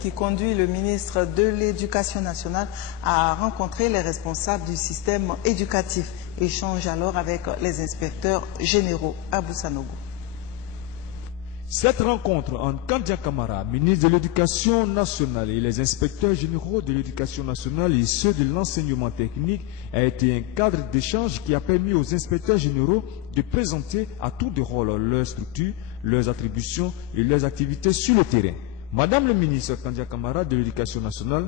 Qui conduit le ministre de l'Éducation nationale à rencontrer les responsables du système éducatif. Échange alors avec les inspecteurs généraux à Boussanogo. Cette rencontre entre Kandia Kamara, ministre de l'Éducation nationale, et les inspecteurs généraux de l'Éducation nationale et ceux de l'enseignement technique a été un cadre d'échange qui a permis aux inspecteurs généraux de présenter à tour de rôle leurs structures, leurs attributions et leurs activités sur le terrain. Madame le ministre Kandia Kamara de l'Éducation nationale,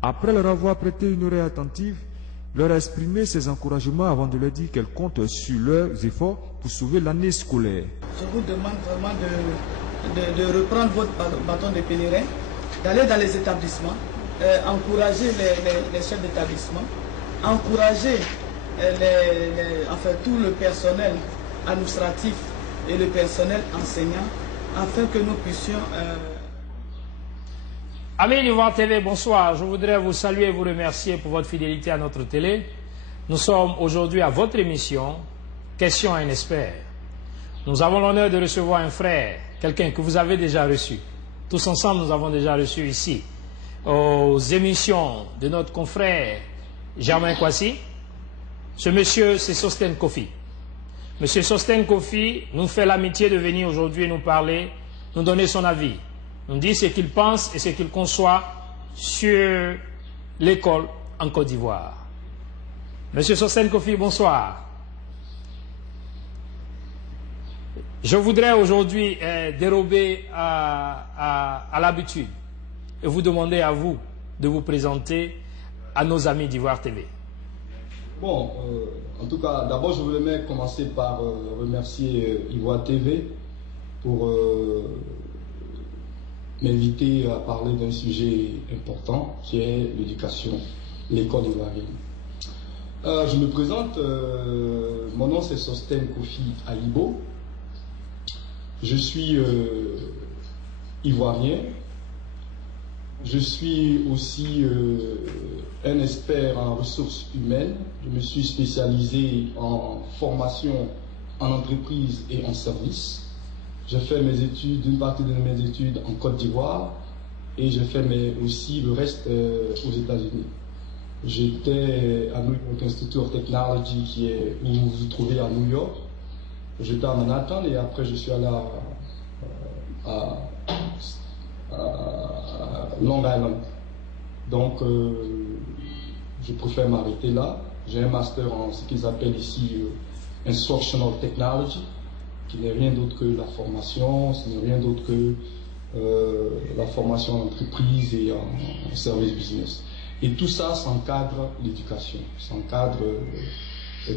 après leur avoir prêté une oreille attentive, leur a exprimé ses encouragements avant de leur dire qu'elle compte sur leurs efforts pour sauver l'année scolaire. Je vous demande vraiment de reprendre votre bâton de pèlerin, d'aller dans les établissements, encourager les chefs d'établissement, encourager tout le personnel administratif et le personnel enseignant, afin que nous puissions... Amis d'Ivoire TV, bonsoir. Je voudrais vous saluer et vous remercier pour votre fidélité à notre télé. Nous sommes aujourd'hui à votre émission, Question à un expert. Nous avons l'honneur de recevoir un frère, quelqu'un que vous avez déjà reçu. Tous ensemble, nous avons déjà reçu ici, aux émissions de notre confrère Germain Kwasi. Ce monsieur, c'est Sostène Kofi. Monsieur Sostène Kofi nous fait l'amitié de venir aujourd'hui nous parler, nous donner son avis. On dit ce qu'il pense et ce qu'il conçoit sur l'école en Côte d'Ivoire. Monsieur Sostène Kofi, bonsoir. Je voudrais aujourd'hui dérober à l'habitude et vous demander à vous de vous présenter à nos amis d'Ivoire TV. Bon, en tout cas, d'abord je voulais commencer par remercier Ivoire TV pour... m'inviter à parler d'un sujet important qui est l'éducation, l'école ivoirienne. Je me présente, mon nom c'est Sostène Kofi Alibo. Je suis ivoirien. Je suis aussi un expert en ressources humaines. Je me suis spécialisé en formation en entreprise et en service. J'ai fait mes études, une partie de mes études en Côte d'Ivoire et j'ai fait aussi le reste aux États-Unis. J'étais à New York Institute of Technology où vous vous trouvez à New York. J'étais à Manhattan et après je suis allé à Long Island. Donc je préfère m'arrêter là. J'ai un master en ce qu'ils appellent ici Instructional Technology, qui n'est rien d'autre que la formation, ce n'est rien d'autre que la formation en entreprise et en service business. Et tout ça s'encadre l'éducation, s'encadre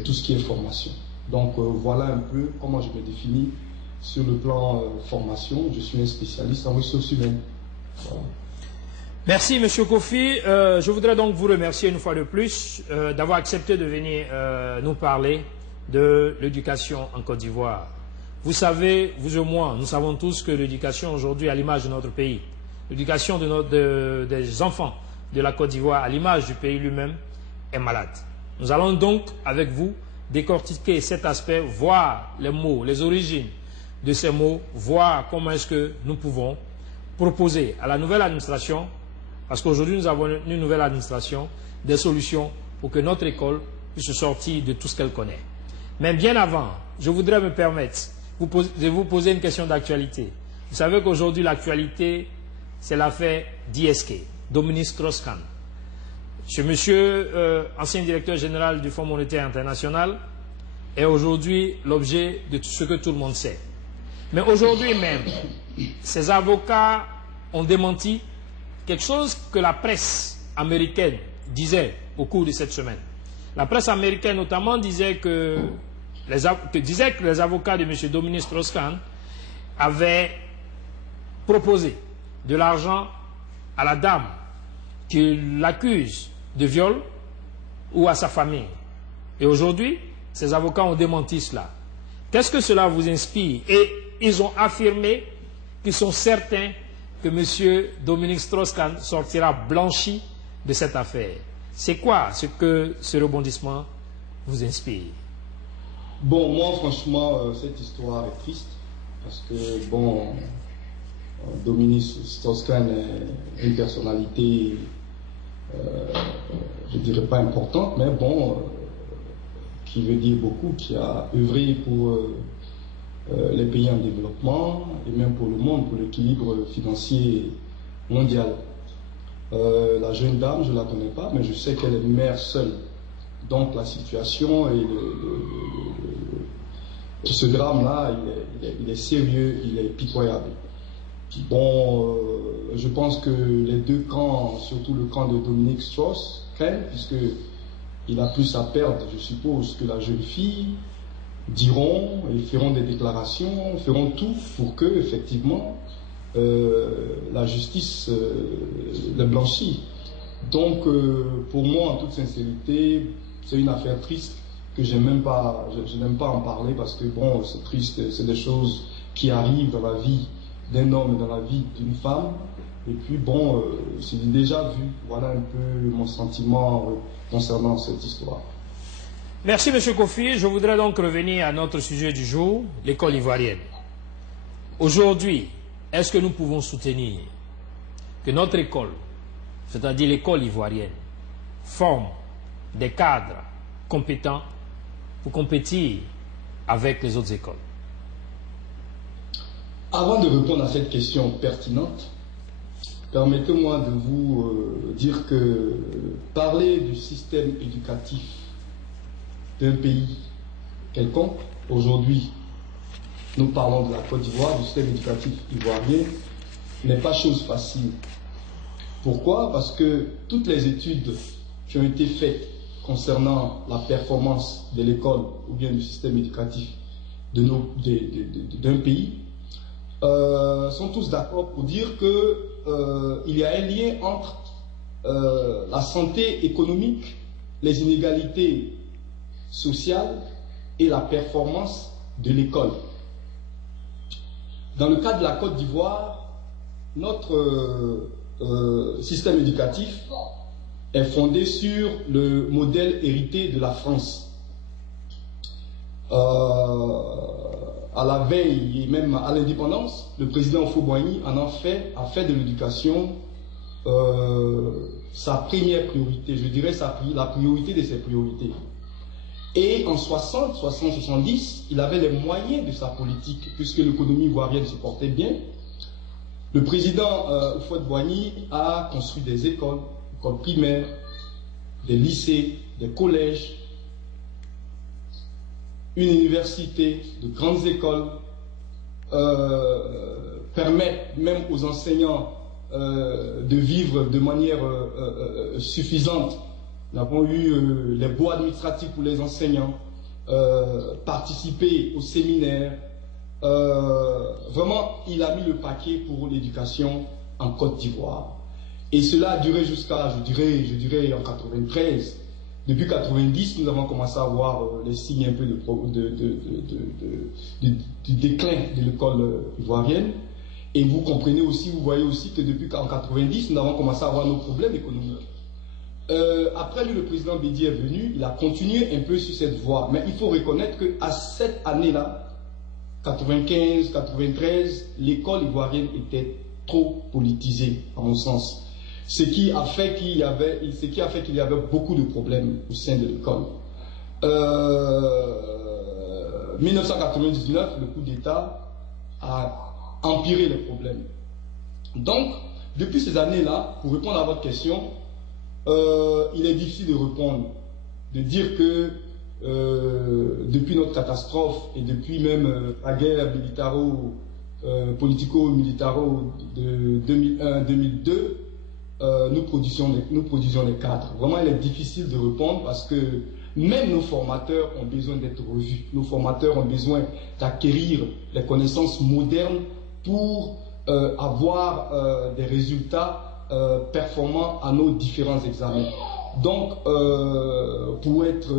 tout ce qui est formation. Donc voilà un peu comment je me définis sur le plan formation. Je suis un spécialiste en ressources humaines. Voilà. Merci Monsieur Kofi. Je voudrais donc vous remercier une fois de plus d'avoir accepté de venir nous parler de l'éducation en Côte d'Ivoire. Vous savez, vous et moi, nous savons tous que l'éducation aujourd'hui, à l'image de notre pays, l'éducation des enfants de la Côte d'Ivoire, à l'image du pays lui-même, est malade. Nous allons donc, avec vous, décortiquer cet aspect, voir les mots, les origines de ces mots, voir comment est-ce que nous pouvons proposer à la nouvelle administration, parce qu'aujourd'hui nous avons une nouvelle administration, des solutions pour que notre école puisse sortir de tout ce qu'elle connaît. Mais bien avant, je voudrais me permettre de vous poser une question d'actualité. Vous savez qu'aujourd'hui, l'actualité, c'est l'affaire d'ISK, Dominique Strauss-Kahn. Ce monsieur, ancien directeur général du Fonds monétaire international, est aujourd'hui l'objet de tout ce que tout le monde sait. Mais aujourd'hui même, ses avocats ont démenti quelque chose que la presse américaine disait au cours de cette semaine. La presse américaine notamment disait que les avocats de M. Dominique Strauss-Kahn avaient proposé de l'argent à la dame qui l'accuse de viol ou à sa famille. Et aujourd'hui, ces avocats ont démenti cela. Qu'est-ce que cela vous inspire? Et ils ont affirmé qu'ils sont certains que M. Dominique Strauss-Kahn sortira blanchi de cette affaire. C'est quoi ce que ce rebondissement vous inspire? Bon, moi, franchement, cette histoire est triste parce que, bon, Dominique Strauss-Kahn est une personnalité, je ne dirais pas importante, mais bon, qui veut dire beaucoup, qui a œuvré pour les pays en développement et même pour le monde, pour l'équilibre financier mondial. La jeune dame, je ne la connais pas, mais je sais qu'elle est mère seule. Donc la situation et ce drame-là, il est sérieux, il est pitoyable. Bon, je pense que les deux camps, surtout le camp de Dominique Strauss-Kahn, puisqu'il a plus à perdre, je suppose, que la jeune fille, diront et feront des déclarations, feront tout pour que, effectivement, la justice le blanchisse. Donc, pour moi, en toute sincérité, c'est une affaire triste que je n'aime pas en parler parce que, bon, c'est triste, c'est des choses qui arrivent dans la vie d'un homme et dans la vie d'une femme. Et puis, bon, c'est déjà vu. Voilà un peu mon sentiment concernant cette histoire. Merci, M. Kofi. Je voudrais donc revenir à notre sujet du jour, l'école ivoirienne. Aujourd'hui, est-ce que nous pouvons soutenir que notre école, c'est-à-dire l'école ivoirienne, forme des cadres compétents pour compétir avec les autres écoles? Avant de répondre à cette question pertinente, permettez-moi de vous dire que parler du système éducatif d'un pays quelconque, aujourd'hui nous parlons de la Côte d'Ivoire, du système éducatif ivoirien, n'est pas chose facile. Pourquoi? Parce que toutes les études qui ont été faites concernant la performance de l'école ou bien du système éducatif d'un pays sont tous d'accord pour dire qu'il y a un lien entre la santé économique, les inégalités sociales et la performance de l'école. Dans le cas de la Côte d'Ivoire, notre système éducatif est fondé sur le modèle hérité de la France. À la veille et même à l'indépendance, le président Houphouët-Boigny a fait de l'éducation sa première priorité, je dirais la priorité de ses priorités. Et en 70, il avait les moyens de sa politique, puisque l'économie ivoirienne se portait bien. Le président Houphouët-Boigny a construit des écoles primaires, des lycées, des collèges, une université, de grandes écoles, permettent même aux enseignants de vivre de manière suffisante. Nous avons eu les baux administratifs pour les enseignants, participer aux séminaires. Vraiment, il a mis le paquet pour l'éducation en Côte d'Ivoire. Et cela a duré jusqu'à, je dirais en 93. Depuis 90, nous avons commencé à voir les signes un peu du déclin de l'école ivoirienne. Et vous comprenez aussi, vous voyez aussi que depuis 90, nous avons commencé à avoir nos problèmes économiques. Après lui, le président Bédié est venu, il a continué un peu sur cette voie. Mais il faut reconnaître qu'à cette année-là, 95, 93, l'école ivoirienne était trop politisée, à mon sens. Ce qui a fait qu'il y avait beaucoup de problèmes au sein de l'école. 1999, le coup d'État a empiré les problèmes. Donc, depuis ces années-là, pour répondre à votre question, il est difficile de répondre, de dire que depuis notre catastrophe et depuis même la guerre politico-militaro de 2001-2002, nous produisions les cadres. Vraiment, il est difficile de répondre parce que même nos formateurs ont besoin d'être revus. Nos formateurs ont besoin d'acquérir les connaissances modernes pour avoir des résultats performants à nos différents examens. Donc, pour être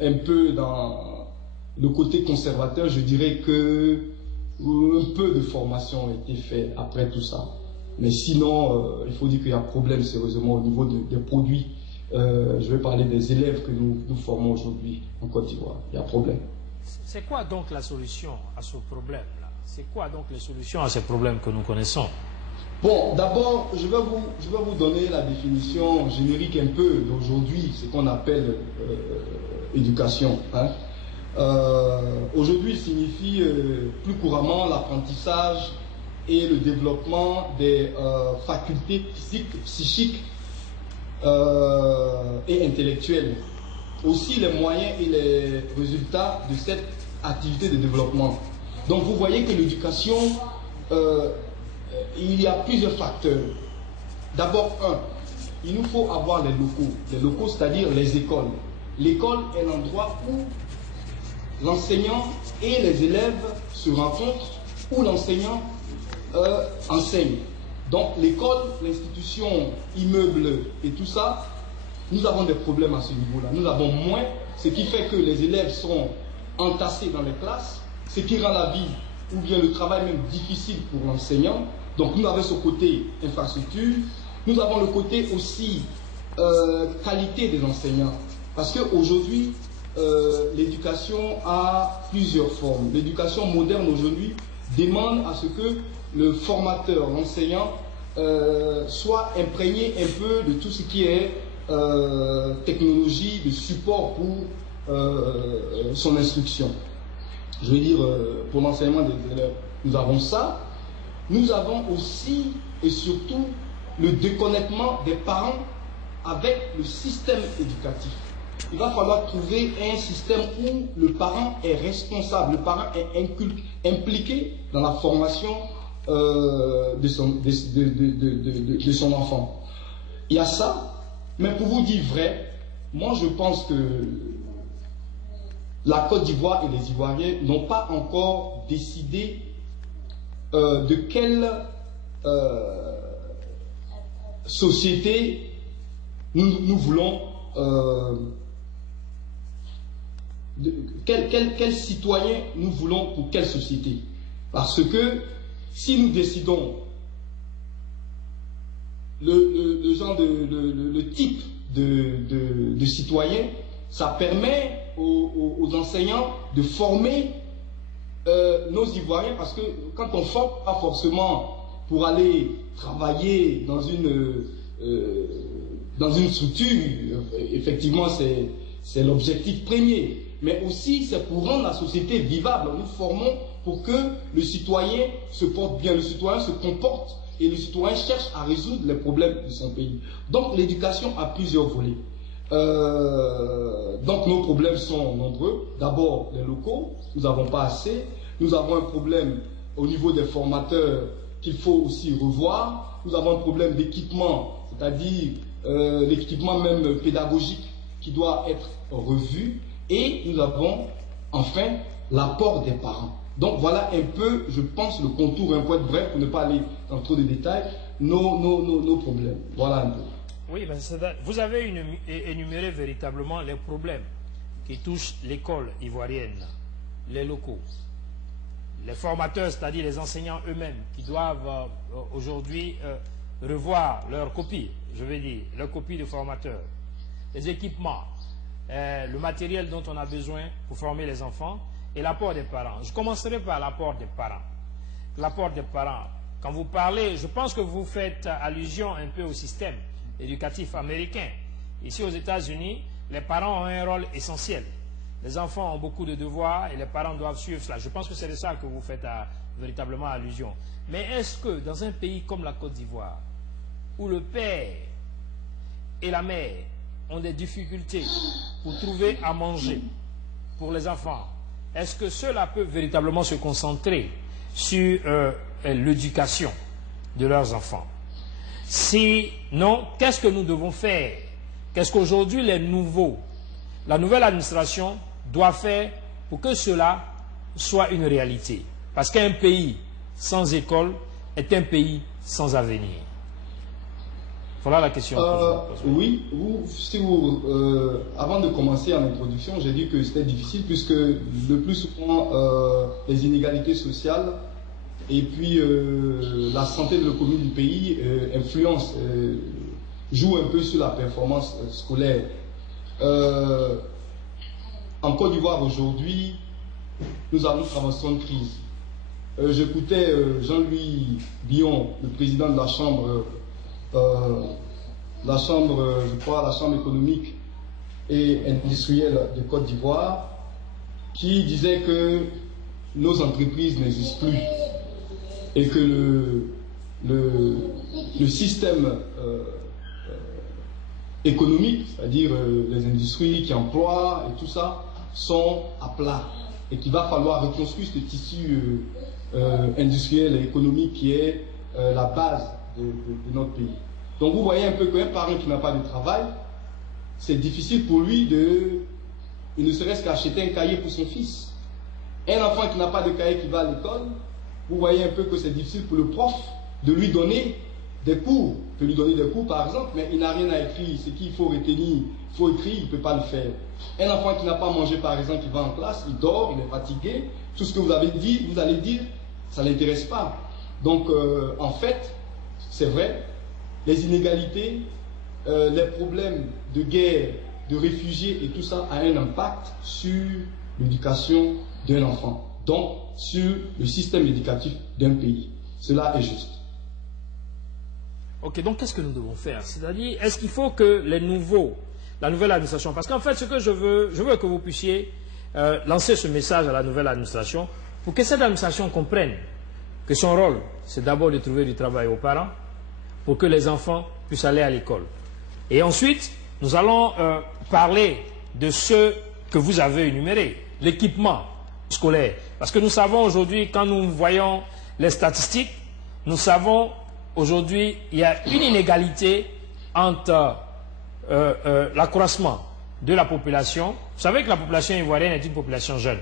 un peu dans le côté conservateur, je dirais que un peu de formation a été fait après tout ça. Mais sinon, il faut dire qu'il y a un problème sérieusement au niveau des produits. Je vais parler des élèves que nous formons aujourd'hui en Côte d'Ivoire. Il y a un problème. C'est quoi donc la solution à ce problème-là? C'est quoi donc les solutions à ces problèmes que nous connaissons? Bon, d'abord, je vais vous donner la définition générique un peu d'aujourd'hui, ce qu'on appelle éducation. Hein. Aujourd'hui, signifie plus couramment l'apprentissage et le développement des facultés physiques, psychiques et intellectuelles. Aussi les moyens et les résultats de cette activité de développement. Donc vous voyez que l'éducation, il y a plusieurs facteurs. D'abord, il nous faut avoir les locaux. Les locaux, c'est-à-dire les écoles. L'école est l'endroit où l'enseignant et les élèves se rencontrent, où l'enseignant enseigne. Donc l'école, l'institution, immeuble et tout ça, nous avons des problèmes à ce niveau-là. Nous avons moins, ce qui fait que les élèves sont entassés dans les classes, ce qui rend la vie ou bien le travail même difficile pour l'enseignant. Donc nous avons ce côté infrastructure, nous avons le côté aussi qualité des enseignants. Parce qu'aujourd'hui, l'éducation a plusieurs formes. L'éducation moderne aujourd'hui demande à ce que le formateur, l'enseignant, soit imprégné un peu de tout ce qui est technologie, de support pour son instruction. Je veux dire, pour l'enseignement des élèves, nous avons ça. Nous avons aussi et surtout le déconnectement des parents avec le système éducatif. Il va falloir trouver un système où le parent est responsable, le parent est impliqué dans la formation de son enfant. Il y a ça, mais pour vous dire vrai, moi je pense que la Côte d'Ivoire et les Ivoiriens n'ont pas encore décidé de quelle société nous voulons, quel citoyen nous voulons pour quelle société. Parce que si nous décidons le type de citoyen, ça permet aux enseignants de former nos Ivoiriens, parce que quand on ne forme pas forcément pour aller travailler dans une structure, effectivement c'est l'objectif premier, mais aussi c'est pour rendre la société vivable. Nous formons pour que le citoyen se porte bien, le citoyen se comporte et le citoyen cherche à résoudre les problèmes de son pays. Donc l'éducation a plusieurs volets. Donc nos problèmes sont nombreux. D'abord les locaux, nous n'avons pas assez. Nous avons un problème au niveau des formateurs qu'il faut aussi revoir. Nous avons un problème d'équipement, c'est-à-dire l'équipement même pédagogique qui doit être revu. Et nous avons enfin l'apport des parents. Donc voilà un peu, je pense, le contour, un peu bref, pour ne pas aller dans trop de détails, nos problèmes. Voilà un peu. Oui, ben vous avez énuméré véritablement les problèmes qui touchent l'école ivoirienne, les locaux, les formateurs, c'est-à-dire les enseignants eux-mêmes, qui doivent aujourd'hui revoir leur copie, je veux dire, leur copie de formateurs, les équipements, le matériel dont on a besoin pour former les enfants et l'apport des parents. Je commencerai par l'apport des parents. L'apport des parents, quand vous parlez, je pense que vous faites allusion un peu au système éducatif américain. Ici aux États-Unis, les parents ont un rôle essentiel. Les enfants ont beaucoup de devoirs et les parents doivent suivre cela. Je pense que c'est de ça que vous faites véritablement allusion. Mais est-ce que dans un pays comme la Côte d'Ivoire, où le père et la mère ont des difficultés pour trouver à manger pour les enfants, est-ce que cela peut véritablement se concentrer sur l'éducation de leurs enfants? Si non, qu'est-ce que nous devons faire? Qu'est-ce qu'aujourd'hui la nouvelle administration doit faire pour que cela soit une réalité? Parce qu'un pays sans école est un pays sans avenir. Voilà la question. Oui, avant de commencer en introduction, j'ai dit que c'était difficile puisque le plus souvent les inégalités sociales et puis la santé de l'économie du pays joue un peu sur la performance scolaire. En Côte d'Ivoire aujourd'hui, nous avons traversé une crise. j'écoutais Jean-Louis Billon, le président de la chambre, je crois, la chambre économique et industrielle de Côte d'Ivoire, qui disait que nos entreprises n'existent plus et que le système économique, c'est-à-dire les industries qui emploient et tout ça, sont à plat et qu'il va falloir reconstruire ce tissu industriel et économique qui est la base de notre pays. Donc vous voyez un peu qu'un parent qui n'a pas de travail, c'est difficile pour lui il ne serait-ce qu'acheter un cahier pour son fils. Un enfant qui n'a pas de cahier qui va à l'école, vous voyez un peu que c'est difficile pour le prof de lui donner des cours. Il peut lui donner des cours par exemple, mais il n'a rien à écrire. Ce qu'il faut retenir, il faut écrire, il ne peut pas le faire. Un enfant qui n'a pas mangé par exemple, il va en classe, il dort, il est fatigué. Tout ce que vous allez dire, ça ne l'intéresse pas. Donc en fait, c'est vrai, les inégalités, les problèmes de guerre, de réfugiés et tout ça a un impact sur l'éducation d'un enfant, donc sur le système éducatif d'un pays. Cela est juste. Ok, donc qu'est-ce que nous devons faire? C'est-à-dire, est-ce qu'il faut que la nouvelle administration, parce qu'en fait, ce que je veux que vous puissiez lancer ce message à la nouvelle administration, pour que cette administration comprenne que son rôle, c'est d'abord de trouver du travail aux parents, pour que les enfants puissent aller à l'école. Et ensuite, nous allons parler de ce que vous avez énuméré, l'équipement scolaire. Parce que nous savons aujourd'hui, quand nous voyons les statistiques, nous savons aujourd'hui, il y a une inégalité entre l'accroissement de la population. Vous savez que la population ivoirienne est une population jeune.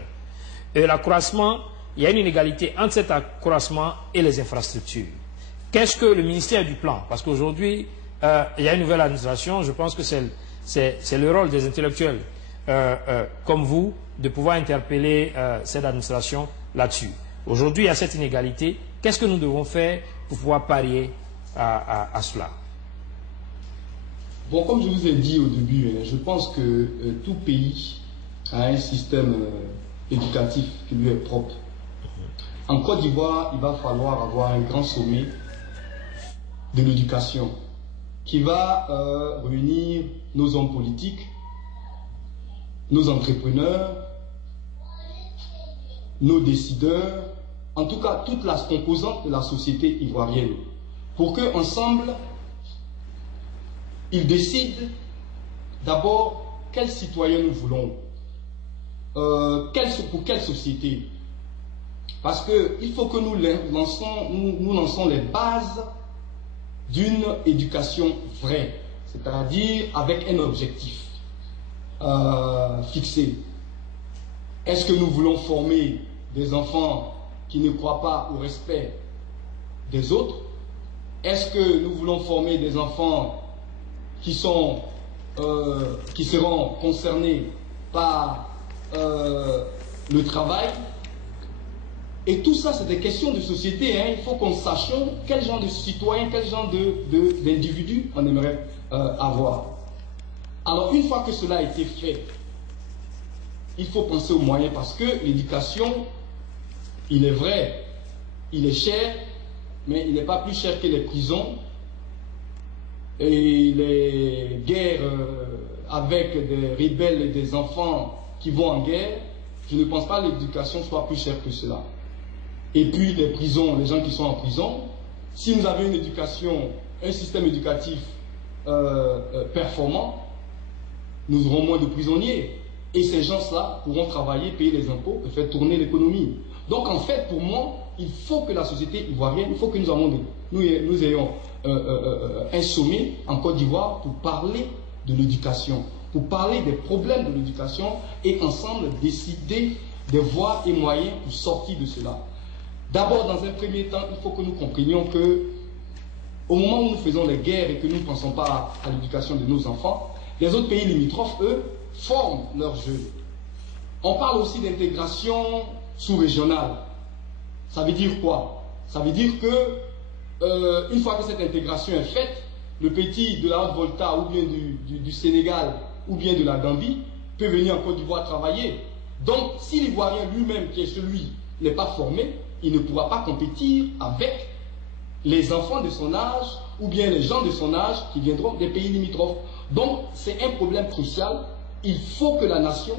Et l'accroissement, il y a une inégalité entre cet accroissement et les infrastructures. Qu'est-ce que le ministère du Plan? Parce qu'aujourd'hui, il y a une nouvelle administration, je pense que c'est le rôle des intellectuels comme vous de pouvoir interpeller cette administration là-dessus. Aujourd'hui, il y a cette inégalité. Qu'est-ce que nous devons faire pour pouvoir parier à cela? Bon, comme je vous ai dit au début, je pense que tout pays a un système éducatif qui lui est propre. En Côte d'Ivoire, il va falloir avoir un grand sommet de l'éducation qui va réunir nos hommes politiques, nos entrepreneurs, nos décideurs, en tout cas toute la composante de la société ivoirienne, pour qu'ensemble, ils décident d'abord quels citoyens nous voulons, pour quelle société. Parce qu'il faut que nous lançons les bases d'une éducation vraie, c'est-à-dire avec un objectif fixé. Est-ce que nous voulons former des enfants qui ne croient pas au respect des autres? Est-ce que nous voulons former des enfants qui seront concernés par le travail? Et tout ça, c'est des questions de société. Il faut qu'on sache quel genre de citoyen, quel genre d'individu on aimerait avoir. Alors, une fois que cela a été fait, il faut penser aux moyens, parce que l'éducation, il est vrai, il est cher, mais il n'est pas plus cher que les prisons et les guerres avec des rebelles et des enfants qui vont en guerre. Je ne pense pas que l'éducation soit plus chère que cela. Et puis les prisons, les gens qui sont en prison, si nous avions une éducation, un système éducatif performant, nous aurons moins de prisonniers. Et ces gens-là pourront travailler, payer les impôts et faire tourner l'économie. Donc en fait, pour moi, il faut que la société ivoirienne, il faut que nous ayons un sommet en Côte d'Ivoire pour parler de l'éducation, pour parler des problèmes de l'éducation et ensemble décider des voies et moyens pour sortir de cela. D'abord, dans un premier temps, il faut que nous comprenions que au moment où nous faisons les guerres et que nous ne pensons pas à l'éducation de nos enfants, les autres pays limitrophes, eux, forment leurs jeunes. On parle aussi d'intégration sous-régionale. Ça veut dire quoi? Ça veut dire que une fois que cette intégration est faite, le petit de la Haute-Volta ou bien du Sénégal ou bien de la Gambie peut venir en Côte d'Ivoire travailler. Donc, si l'Ivoirien lui-même, qui est celui, n'est pas formé, il ne pourra pas compétir avec les enfants de son âge ou bien les gens de son âge qui viendront des pays limitrophes. Donc, c'est un problème crucial. Il faut que la nation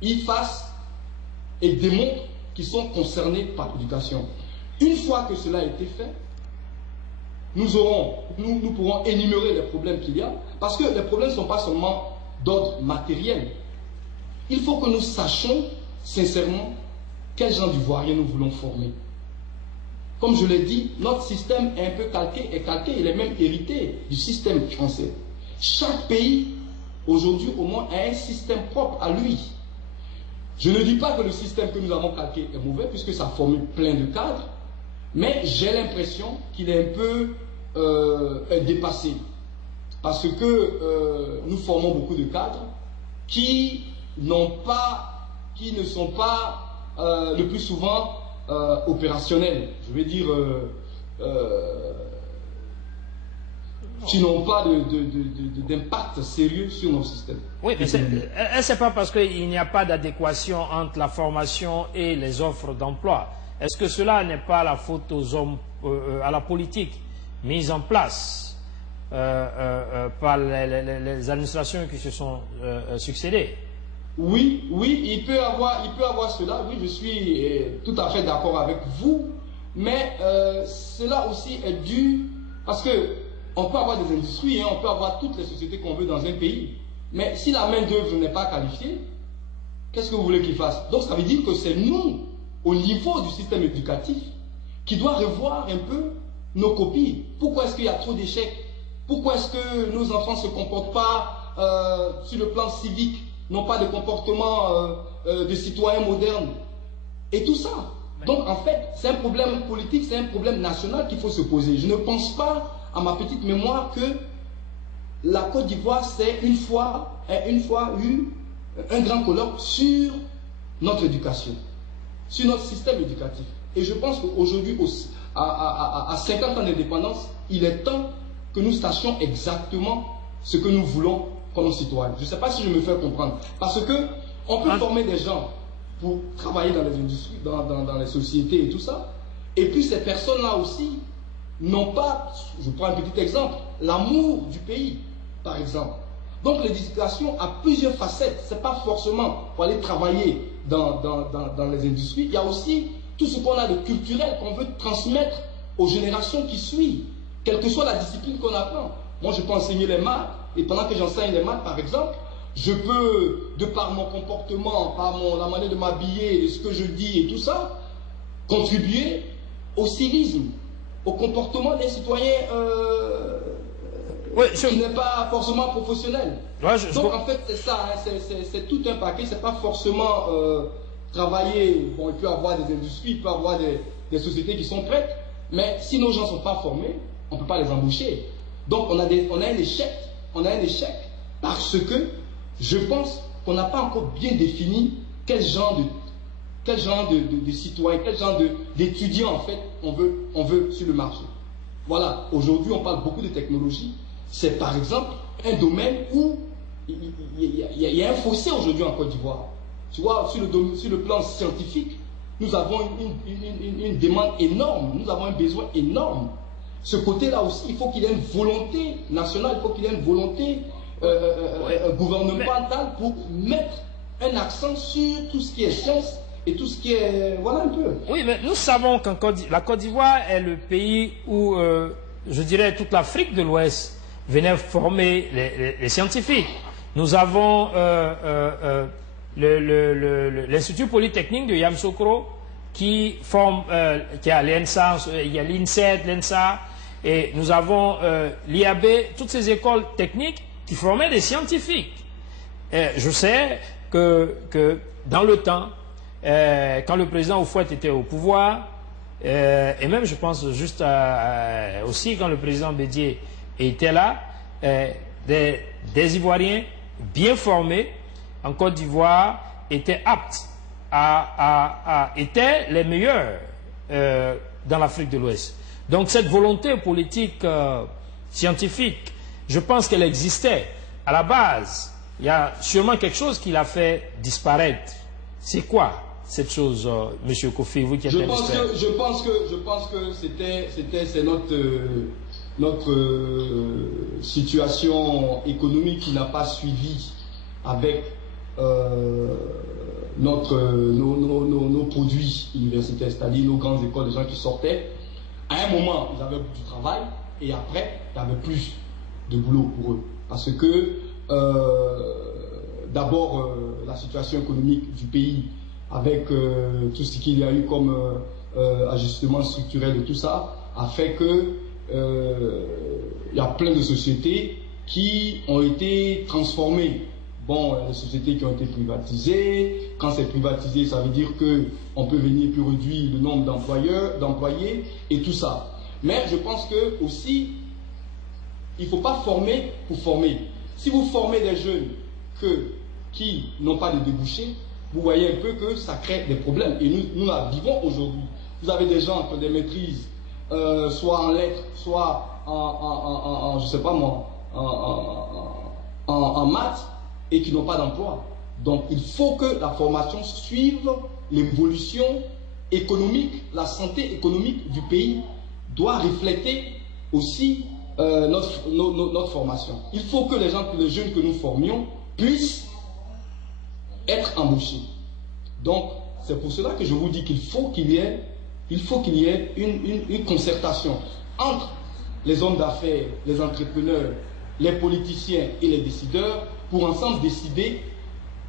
y fasse et démontre qu'ils sont concernés par l'éducation. Une fois que cela a été fait, nous pourrons énumérer les problèmes qu'il y a, parce que les problèmes ne sont pas seulement d'ordre matériel. Il faut que nous sachions sincèrement quel genre d'Ivoiriens nous voulons former. Comme je l'ai dit, notre système est un peu calqué, il est même hérité du système français. Chaque pays, aujourd'hui au moins, a un système propre à lui. Je ne dis pas que le système que nous avons calqué est mauvais, puisque ça formule plein de cadres, mais j'ai l'impression qu'il est un peu dépassé. Parce que nous formons beaucoup de cadres qui ne sont pas le plus souvent opérationnels. Je veux dire, qui n'ont pas d'impact sérieux sur nos systèmes. Oui, mais c'est pas parce qu'il n'y a pas d'adéquation entre la formation et les offres d'emploi. Est-ce que cela n'est pas la faute aux hommes, à la politique mise en place par les administrations qui se sont succédées? Oui, il peut avoir cela. Oui, je suis tout à fait d'accord avec vous. Mais cela aussi est dû parce que on peut avoir des industries, on peut avoir toutes les sociétés qu'on veut dans un pays. Mais si la main-d'œuvre n'est pas qualifiée, qu'est-ce que vous voulez qu'il fasse? Donc ça veut dire que c'est nous, au niveau du système éducatif, qui doit revoir un peu nos copies. Pourquoi est-ce qu'il y a trop d'échecs? Pourquoi est-ce que nos enfants ne se comportent pas sur le plan civique, n'ont pas de comportement de citoyens modernes? Et tout ça. Donc en fait, c'est un problème politique, c'est un problème national qu'il faut se poser. Je ne pense pas, à ma petite mémoire, que la Côte d'Ivoire s'est une fois eu un grand colloque sur notre éducation, sur notre système éducatif. Et je pense qu'aujourd'hui, à 50 ans d'indépendance, il est temps que nous sachions exactement ce que nous voulons comme citoyens. Je ne sais pas si je me fais comprendre. Parce que on peut former des gens pour travailler dans les industries, dans les sociétés et tout ça. Et puis ces personnes-là aussi n'ont pas, je prends un petit exemple, l'amour du pays, par exemple. Donc l'éducation a plusieurs facettes. Ce n'est pas forcément pour aller travailler dans les industries. Il y a aussi tout ce qu'on a de culturel qu'on veut transmettre aux générations qui suivent, quelle que soit la discipline qu'on apprend. Moi, je peux enseigner les maths, et pendant que j'enseigne les maths, par exemple, je peux, de par mon comportement, par la manière de m'habiller, ce que je dis et tout ça, contribuer au civisme, au comportement des citoyens qui n'est pas forcément professionnel. Donc en fait, c'est ça, hein, c'est tout un paquet, c'est pas forcément travailler. Bon, il peut y avoir des industries, il peut y avoir des sociétés qui sont prêtes, mais si nos gens ne sont pas formés, on ne peut pas les embaucher. Donc on a un échec parce que je pense qu'on n'a pas encore bien défini quel genre de citoyen, quel genre d'étudiant en fait on veut sur le marché. Voilà, aujourd'hui on parle beaucoup de technologie. C'est par exemple un domaine où il y a un fossé aujourd'hui en Côte d'Ivoire. Tu vois, sur le plan scientifique, nous avons une demande énorme, nous avons un besoin énorme. Ce côté-là aussi, il faut qu'il y ait une volonté nationale, il faut qu'il y ait une volonté gouvernementale pour mettre un accent sur tout ce qui est science et tout ce qui est... Voilà un peu. Oui, mais nous savons que la Côte d'Ivoire est le pays où, je dirais, toute l'Afrique de l'Ouest venait former les scientifiques. Nous avons l'Institut Polytechnique de Yamoussoukro qui forme, qui a l'ENSA, il y a l'INSET, l'ENSA, et nous avons l'IAB, toutes ces écoles techniques qui formaient des scientifiques. Et je sais que dans le temps, quand le président Oufouette était au pouvoir, et même je pense juste aussi quand le président Bédié était là, des Ivoiriens bien formés en Côte d'Ivoire étaient aptes étaient les meilleurs dans l'Afrique de l'Ouest. Donc cette volonté politique scientifique, je pense qu'elle existait. À la base, il y a sûrement quelque chose qui l'a fait disparaître. C'est quoi? cette chose, Monsieur Kofi, vous qui êtes expert? Je pense que c'est notre situation économique qui n'a pas suivi avec nos produits universitaires, c'est-à-dire nos grandes écoles, les gens qui sortaient. À un moment, ils avaient du travail et après, il y avait plus de boulot pour eux. Parce que d'abord, la situation économique du pays, avec tout ce qu'il y a eu comme ajustement structurel et tout ça, a fait que il y a plein de sociétés qui ont été transformées. Bon, les sociétés qui ont été privatisées, quand c'est privatisé, ça veut dire qu'on peut venir plus réduire le nombre d'employés et tout ça. Mais je pense que aussi, il ne faut pas former pour former. Si vous formez des jeunes qui n'ont pas de débouchés, vous voyez un peu que ça crée des problèmes. Et nous la vivons aujourd'hui. Vous avez des gens qui ont des maîtrises, soit en lettres, soit je sais pas moi, en maths, et qui n'ont pas d'emploi. Donc il faut que la formation suive l'évolution économique, la santé économique du pays doit refléter aussi notre formation. Il faut que les jeunes que nous formions puissent être embauchés. Donc c'est pour cela que je vous dis qu'il faut qu'il y ait une concertation entre les hommes d'affaires, les entrepreneurs, les politiciens et les décideurs pour ensemble décider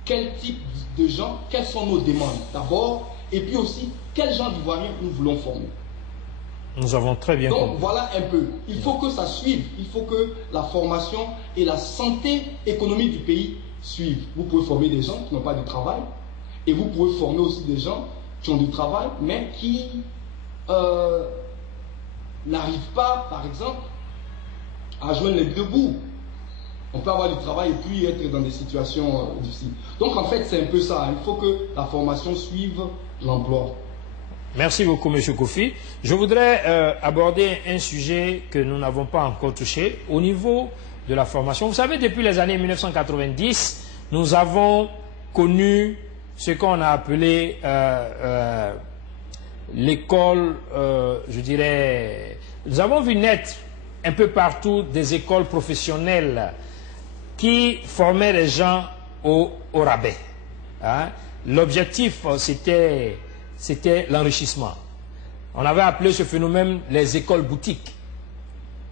quel type de gens, quelles sont nos demandes d'abord, et puis aussi quel genre d'Ivoiriens nous voulons former. Nous avons très bien compris. Donc voilà un peu. Il faut que ça suive. Il faut que la formation et la santé économique du pays suivent. Vous pouvez former des gens qui n'ont pas de travail, et vous pouvez former aussi des gens qui ont du travail, mais qui n'arrivent pas, par exemple, à joindre les deux bouts. On peut avoir du travail et puis être dans des situations difficiles. Donc en fait, c'est un peu ça. Il faut que la formation suive l'emploi. Merci beaucoup, M. Kofi. Je voudrais aborder un sujet que nous n'avons pas encore touché au niveau de la formation. Vous savez, depuis les années 1990, nous avons connu ce qu'on a appelé l'école, je dirais... Nous avons vu naître un peu partout des écoles professionnelles qui formaient les gens au rabais. Hein? L'objectif, c'était l'enrichissement. On avait appelé ce phénomène les écoles boutiques.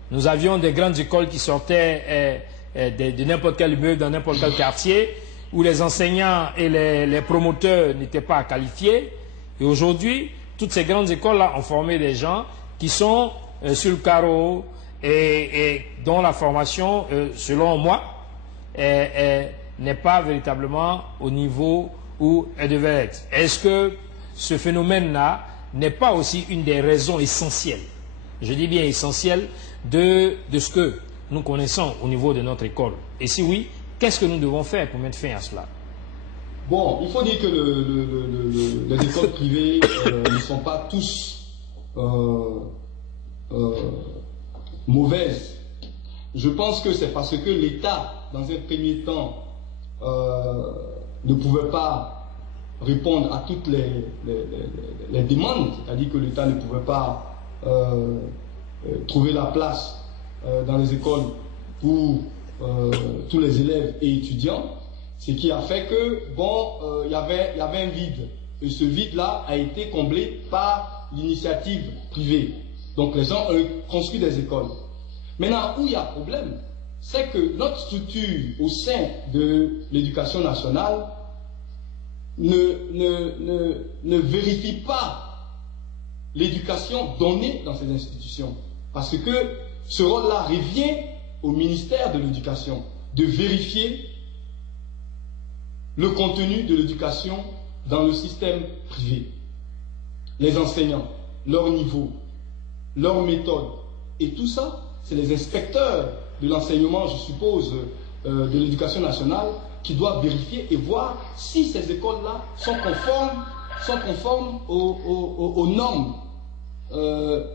Nous avions des grandes écoles qui sortaient de n'importe quel immeuble, dans n'importe quel quartier, où les enseignants et les promoteurs n'étaient pas qualifiés. Et aujourd'hui, toutes ces grandes écoles-là ont formé des gens qui sont sur le carreau et dont la formation, selon moi, n'est pas véritablement au niveau où elle devait être. Est-ce que ce phénomène-là n'est pas aussi une des raisons essentielles, je dis bien essentielles, de ce que nous connaissons au niveau de notre école? Et si oui, qu'est-ce que nous devons faire pour mettre fin à cela? Bon, il faut dire que les écoles privées ne sont pas tous mauvaises. Je pense que c'est parce que l'État, dans un premier temps, ne pouvait pas répondre à toutes les demandes, c'est-à-dire que l'État ne pouvait pas trouver la place dans les écoles pour tous les élèves et étudiants, ce qui a fait que, bon, il y avait un vide. Et ce vide-là a été comblé par l'initiative privée. Donc les gens ont construit des écoles. Maintenant, où il y a problème, c'est que notre structure au sein de l'éducation nationale ne vérifie pas l'éducation donnée dans ces institutions. Parce que ce rôle-là revient au ministère de l'Éducation de vérifier le contenu de l'éducation dans le système privé. Les enseignants, leur niveau, leur méthode, et tout ça, c'est les inspecteurs de l'enseignement, je suppose, de l'éducation nationale, qui doivent vérifier et voir si ces écoles-là sont conformes aux normes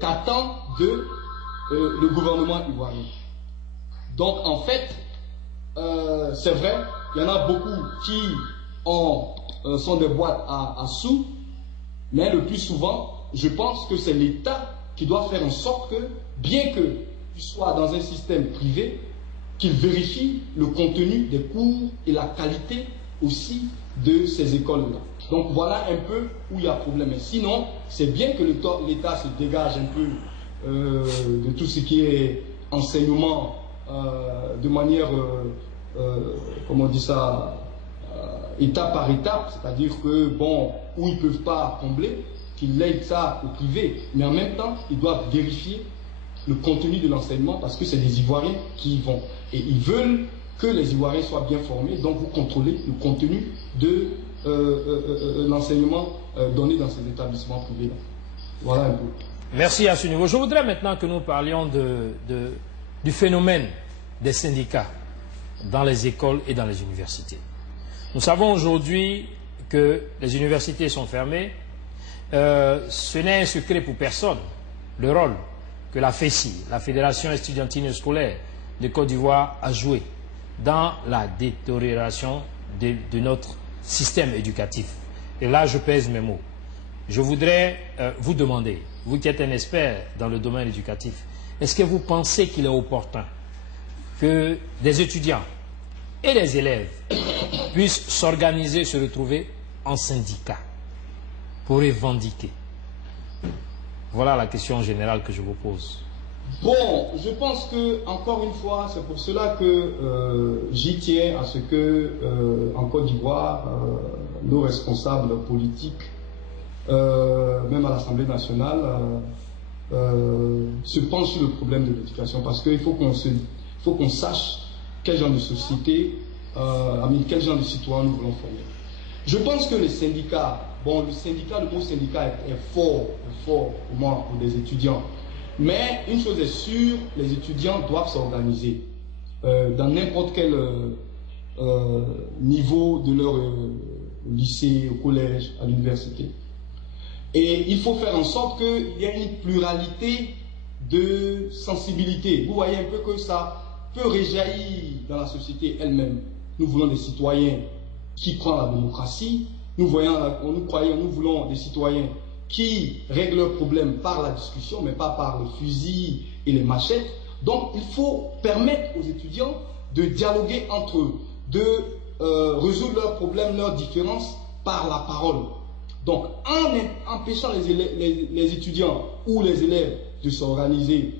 qu'attend le gouvernement ivoirien. Donc, en fait, c'est vrai, il y en a beaucoup qui ont sont des boîtes à sous, mais le plus souvent, je pense que c'est l'État qui doit faire en sorte que, bien qu'il soit dans un système privé, qu'il vérifie le contenu des cours et la qualité aussi de ces écoles-là. Donc voilà un peu où il y a problème. Mais sinon, c'est bien que l'État se dégage un peu de tout ce qui est enseignement de manière, comment on dit ça, étape par étape, c'est-à-dire que, bon, où ils ne peuvent pas combler, qu'ils lèguent ça au privé, mais en même temps, ils doivent vérifier le contenu de l'enseignement parce que c'est des Ivoiriens qui y vont. Et ils veulent que les Ivoiriens soient bien formés, donc vous contrôlez le contenu de l'enseignement donné dans ces établissements privés. Voilà un peu. Merci à ce niveau. Je voudrais maintenant que nous parlions du phénomène des syndicats dans les écoles et dans les universités. Nous savons aujourd'hui que les universités sont fermées. Ce n'est un secret pour personne, le rôle que la FESI, la Fédération estudiantine scolaire de Côte d'Ivoire, a joué dans la détérioration de notre système éducatif. Et là, je pèse mes mots. Je voudrais vous demander, vous qui êtes un expert dans le domaine éducatif, est-ce que vous pensez qu'il est opportun que des étudiants et des élèves puissent s'organiser, se retrouver en syndicat pour revendiquer? Voilà la question générale que je vous pose. Bon, je pense que, encore une fois, c'est pour cela que j'y tiens à ce que, en Côte d'Ivoire, nos responsables politiques, même à l'Assemblée nationale, se penchent sur le problème de l'éducation. Parce qu'il faut qu'on sache quel genre de société, quel genre de citoyens nous voulons former. Je pense que les syndicats, bon, le mot syndicat est fort pour moi, pour des étudiants. Mais une chose est sûre, les étudiants doivent s'organiser dans n'importe quel niveau de leur lycée, au collège, à l'université. Et il faut faire en sorte qu'il y ait une pluralité de sensibilités. Vous voyez un peu que ça peut réjaillir dans la société elle-même. Nous voulons des citoyens qui prennent la démocratie. Nous voulons des citoyens qui règlent leurs problèmes par la discussion, mais pas par le fusil et les machettes. Donc, il faut permettre aux étudiants de dialoguer entre eux, de résoudre leurs problèmes, leurs différences par la parole. Donc, en empêchant les étudiants ou les élèves de s'organiser,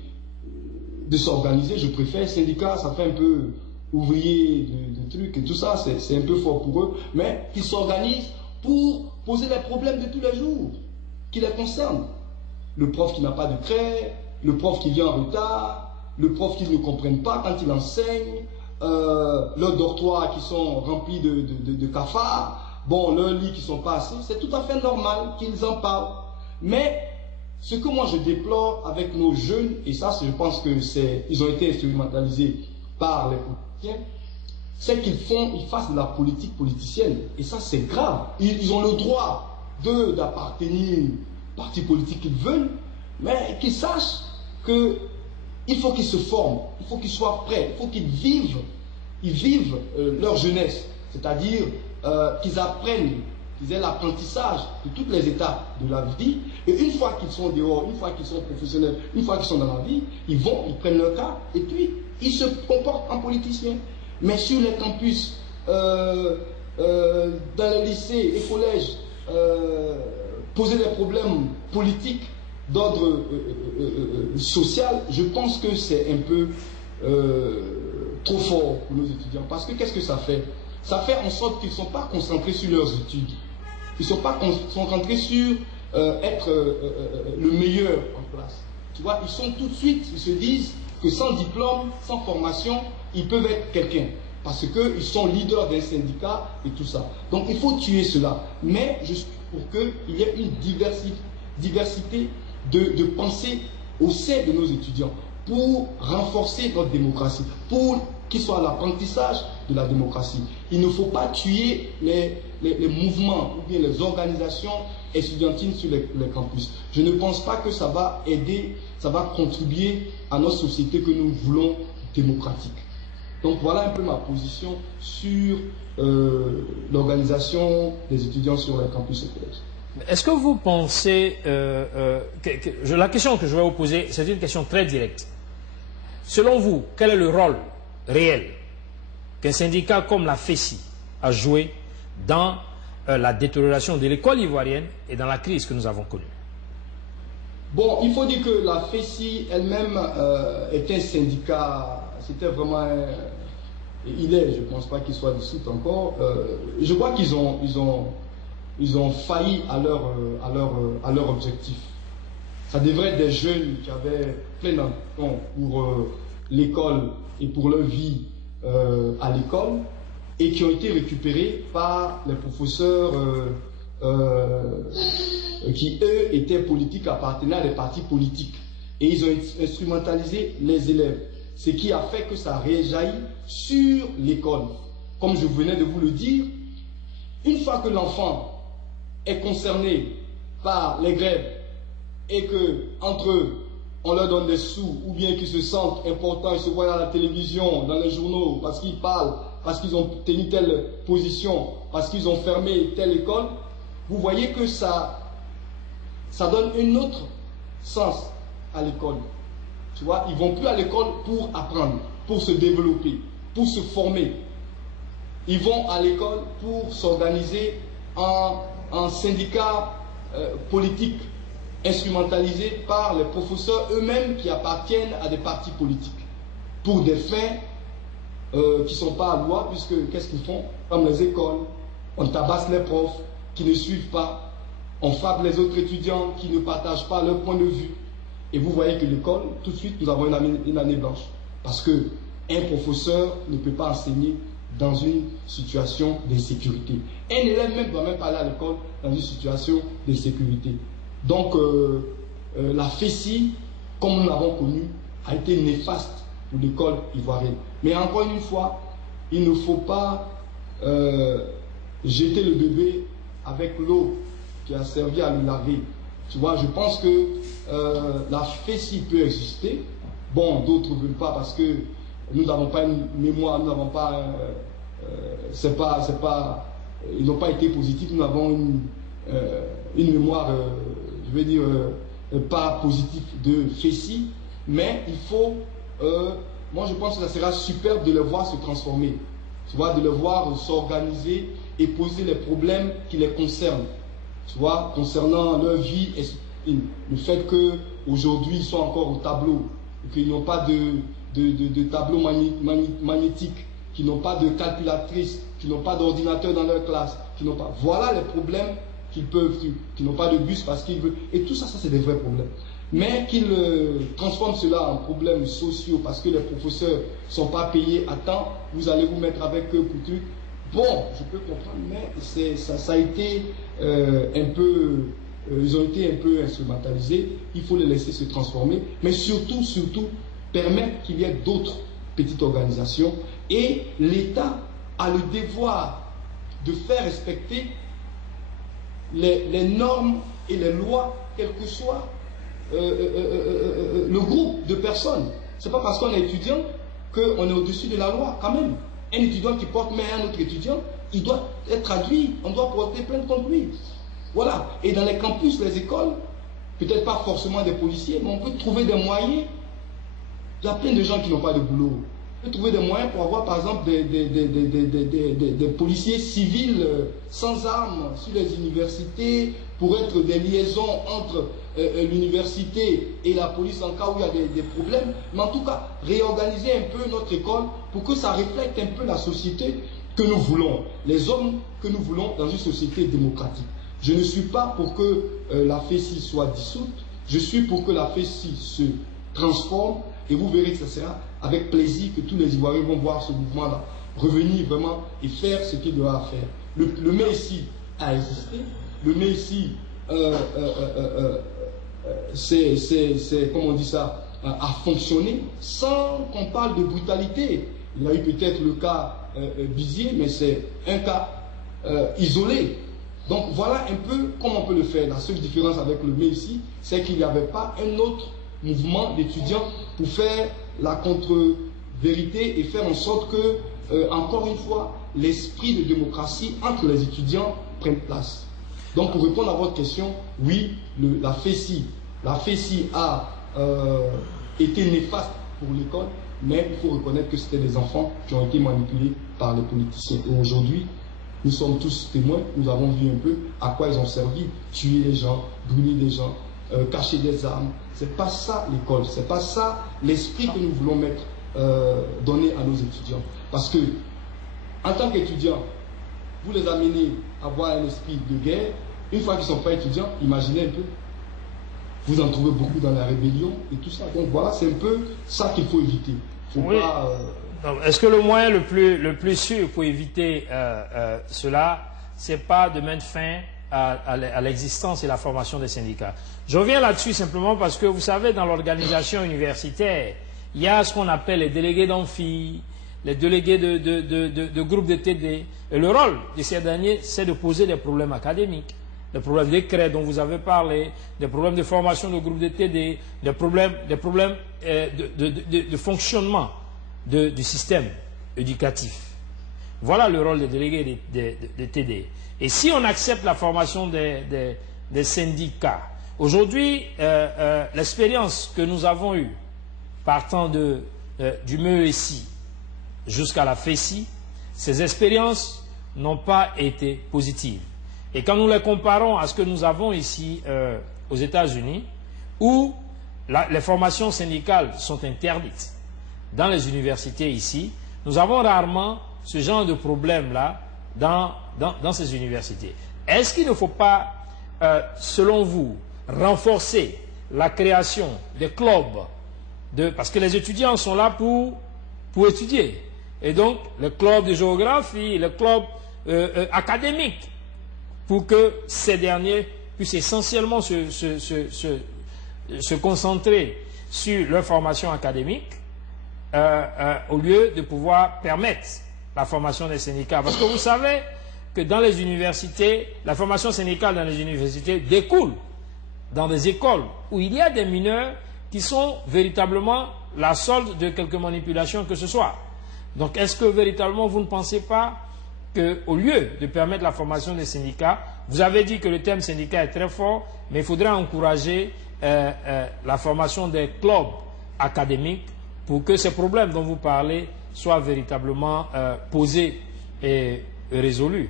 je préfère syndicat, ça fait un peu ouvrier de trucs et tout ça, c'est un peu fort pour eux, mais qu'ils s'organisent pour poser les problèmes de tous les jours qui les concernent. Le prof qui n'a pas de craie, le prof qui vient en retard, le prof qui ne comprenne pas quand il enseigne, leurs dortoirs qui sont remplis de cafards, bon, leurs lits qui sont pas assez, c'est tout à fait normal qu'ils en parlent. Mais ce que moi je déplore avec nos jeunes, et ça je pense que ils ont été instrumentalisés par les politiciens, c'est qu'ils fassent de la politique politicienne. Et ça c'est grave. Ils ont le droit d'appartenir au parti politique qu'ils veulent, mais qu'ils sachent qu'il faut qu'ils se forment, il faut qu'ils soient prêts, il faut qu'ils vivent leur jeunesse, c'est-à-dire qu'ils apprennent, qu'ils aient l'apprentissage de toutes les étapes de la vie, et une fois qu'ils sont dehors, une fois qu'ils sont professionnels, une fois qu'ils sont dans la vie, ils prennent leur cas, et puis ils se comportent en politiciens. Mais sur les campus, dans les lycées et collèges, poser des problèmes politiques d'ordre social, je pense que c'est un peu trop fort pour nos étudiants. Parce que qu'est-ce que ça fait? Ça fait en sorte qu'ils ne sont pas concentrés sur leurs études. Ils ne sont pas concentrés sur être le meilleur en classe. Tu vois, ils sont tout de suite, ils se disent que sans diplôme, sans formation, ils peuvent être quelqu'un. Parce qu'ils sont leaders d'un syndicat et tout ça. Donc il faut tuer cela. Mais je suis pour qu'il y ait une diversité de pensée au sein de nos étudiants pour renforcer notre démocratie, pour qu'il soit l'apprentissage de la démocratie. Il ne faut pas tuer les mouvements ou bien les organisations estudiantines sur les campus. Je ne pense pas que ça va aider, ça va contribuer à notre société que nous voulons démocratique. Donc voilà un peu ma position sur l'organisation des étudiants sur les campus et collèges. Est-ce que vous pensez, la question que je vais vous poser, c'est une question très directe. Selon vous, quel est le rôle réel qu'un syndicat comme la FESI a joué dans la détérioration de l'école ivoirienne et dans la crise que nous avons connue? Bon, il faut dire que la FESI elle-même est un syndicat, c'était vraiment il est, je ne pense pas qu'il soit dissous encore. Je crois qu'ils ont failli à leur objectif. Ça devrait être des jeunes qui avaient plein d'ambition pour l'école et pour leur vie à l'école et qui ont été récupérés par les professeurs qui, eux, étaient politiques, appartenaient à des partis politiques. Et ils ont instrumentalisé les élèves. Ce qui a fait que ça réjaillit sur l'école. Comme je venais de vous le dire, une fois que l'enfant est concerné par les grèves et que entre eux, on leur donne des sous ou bien qu'ils se sentent importants, ils se voient à la télévision, dans les journaux, parce qu'ils parlent, parce qu'ils ont tenu telle position, parce qu'ils ont fermé telle école, vous voyez que ça donne un autre sens à l'école. Tu vois, ils ne vont plus à l'école pour apprendre, pour se développer, pour se former. Ils vont à l'école pour s'organiser en syndicats politiques instrumentalisés par les professeurs eux-mêmes qui appartiennent à des partis politiques pour des fins qui ne sont pas à loi, puisque qu'est-ce qu'ils font? Comme les écoles, on tabasse les profs qui ne suivent pas, on frappe les autres étudiants qui ne partagent pas leur point de vue. Et vous voyez que l'école, tout de suite, nous avons une année blanche. Parce qu'un professeur ne peut pas enseigner dans une situation d'insécurité. Un élève même ne doit même pas aller à l'école dans une situation d'insécurité. Donc, la FESI, comme nous l'avons connu, a été néfaste pour l'école ivoirienne. Mais encore une fois, il ne faut pas jeter le bébé avec l'eau qui a servi à le laver. Tu vois, je pense que la FESI peut exister. Bon, d'autres ne veulent pas parce que nous n'avons pas une mémoire, nous n'avons pas, ils n'ont pas été positifs. Nous avons une mémoire, je vais dire, pas positive de FESI. Mais il faut, moi je pense que ça sera superbe de les voir se transformer. Tu vois, de les voir s'organiser et poser les problèmes qui les concernent. Tu vois, concernant leur vie, le fait qu'aujourd'hui ils sont encore au tableau, qu'ils n'ont pas de tableau magnétique, qu'ils n'ont pas de calculatrice, qu'ils n'ont pas d'ordinateur dans leur classe, qu'ils n'ont pas. Voilà les problèmes qu'ils n'ont pas de bus parce qu'ils veulent. Et tout ça, c'est des vrais problèmes. Mais qu'ils transforment cela en problèmes sociaux parce que les professeurs ne sont pas payés à temps, vous allez vous mettre avec eux pour tout. Bon, je peux comprendre, mais ça a été un peu, ils ont été un peu instrumentalisés. Il faut les laisser se transformer, mais surtout, permettre qu'il y ait d'autres petites organisations. Et l'État a le devoir de faire respecter les normes et les lois, quel que soit le groupe de personnes. Ce n'est pas parce qu'on est étudiant qu'on est au-dessus de la loi, quand même. Un étudiant qui porte main à un autre étudiant, il doit être traduit, on doit porter plainte contre lui. Voilà. Et dans les campus, les écoles, peut-être pas forcément des policiers, mais on peut trouver des moyens. Il y a plein de gens qui n'ont pas de boulot. On peut trouver des moyens pour avoir, par exemple, des policiers civils sans armes sur les universités, pour être des liaisons entre l'université et la police en cas où il y a des problèmes. Mais en tout cas, réorganiser un peu notre école pour que ça reflète un peu la société que nous voulons, les hommes que nous voulons dans une société démocratique. Je ne suis pas pour que la FESI soit dissoute, je suis pour que la FESI se transforme et vous verrez que ce sera avec plaisir que tous les Ivoiriens vont voir ce mouvement-là revenir vraiment et faire ce qu'il doit faire. Le MESI a existé, le MESI comment on dit ça, a fonctionné sans qu'on parle de brutalité. Il y a eu peut-être le cas Bizier, mais c'est un cas isolé. Donc voilà un peu comment on peut le faire. La seule différence avec le MESI, c'est qu'il n'y avait pas un autre mouvement d'étudiants pour faire la vérité et faire en sorte que, encore une fois, l'esprit de démocratie entre les étudiants prenne place. Donc, pour répondre à votre question, oui, la FESI a été néfaste pour l'école, mais il faut reconnaître que c'était des enfants qui ont été manipulés par les politiciens. Et aujourd'hui, nous sommes tous témoins, nous avons vu un peu à quoi ils ont servi, tuer les gens, brûler des gens, cacher des armes. C'est pas ça l'école, c'est pas ça l'esprit que nous voulons mettre, donner à nos étudiants. Parce que, en tant qu'étudiants, vous les amenez à avoir un esprit de guerre. Une fois qu'ils ne sont pas étudiants, imaginez un peu. Vous en trouvez beaucoup dans la rébellion et tout ça. Donc voilà, c'est un peu ça qu'il faut éviter. Oui. Est-ce que le moyen le plus sûr pour éviter cela, c'est pas de mettre fin à l'existence et la formation des syndicats? Je reviens là-dessus simplement parce que vous savez, dans l'organisation universitaire, il y a ce qu'on appelle les délégués d'amphi, les délégués de groupes de TD. Et le rôle de ces derniers, c'est de poser des problèmes académiques, des problèmes d'écrit dont vous avez parlé, des problèmes de formation de groupes de TD, des problèmes de fonctionnement du système éducatif. Voilà le rôle des délégués de TD. Et si on accepte la formation des syndicats, aujourd'hui, l'expérience que nous avons eue, partant du MESI jusqu'à la FESI, ces expériences n'ont pas été positives. Et quand nous les comparons à ce que nous avons ici aux États-Unis, où les formations syndicales sont interdites dans les universités ici, nous avons rarement ce genre de problème-là dans ces universités. Est-ce qu'il ne faut pas, selon vous, renforcer la création des clubs, parce que les étudiants sont là pour étudier, et donc les clubs de géographie, les clubs académiques, pour que ces derniers puissent essentiellement se concentrer sur leur formation académique, au lieu de pouvoir permettre la formation des syndicats. Parce que vous savez que dans les universités, la formation syndicale dans les universités découle dans des écoles où il y a des mineurs qui sont véritablement la solde de quelque manipulation que ce soit. Donc est-ce que véritablement vous ne pensez pas qu'au lieu de permettre la formation des syndicats, vous avez dit que le thème syndicat est très fort, mais il faudrait encourager la formation des clubs académiques pour que ces problèmes dont vous parlez soient véritablement posés et résolus.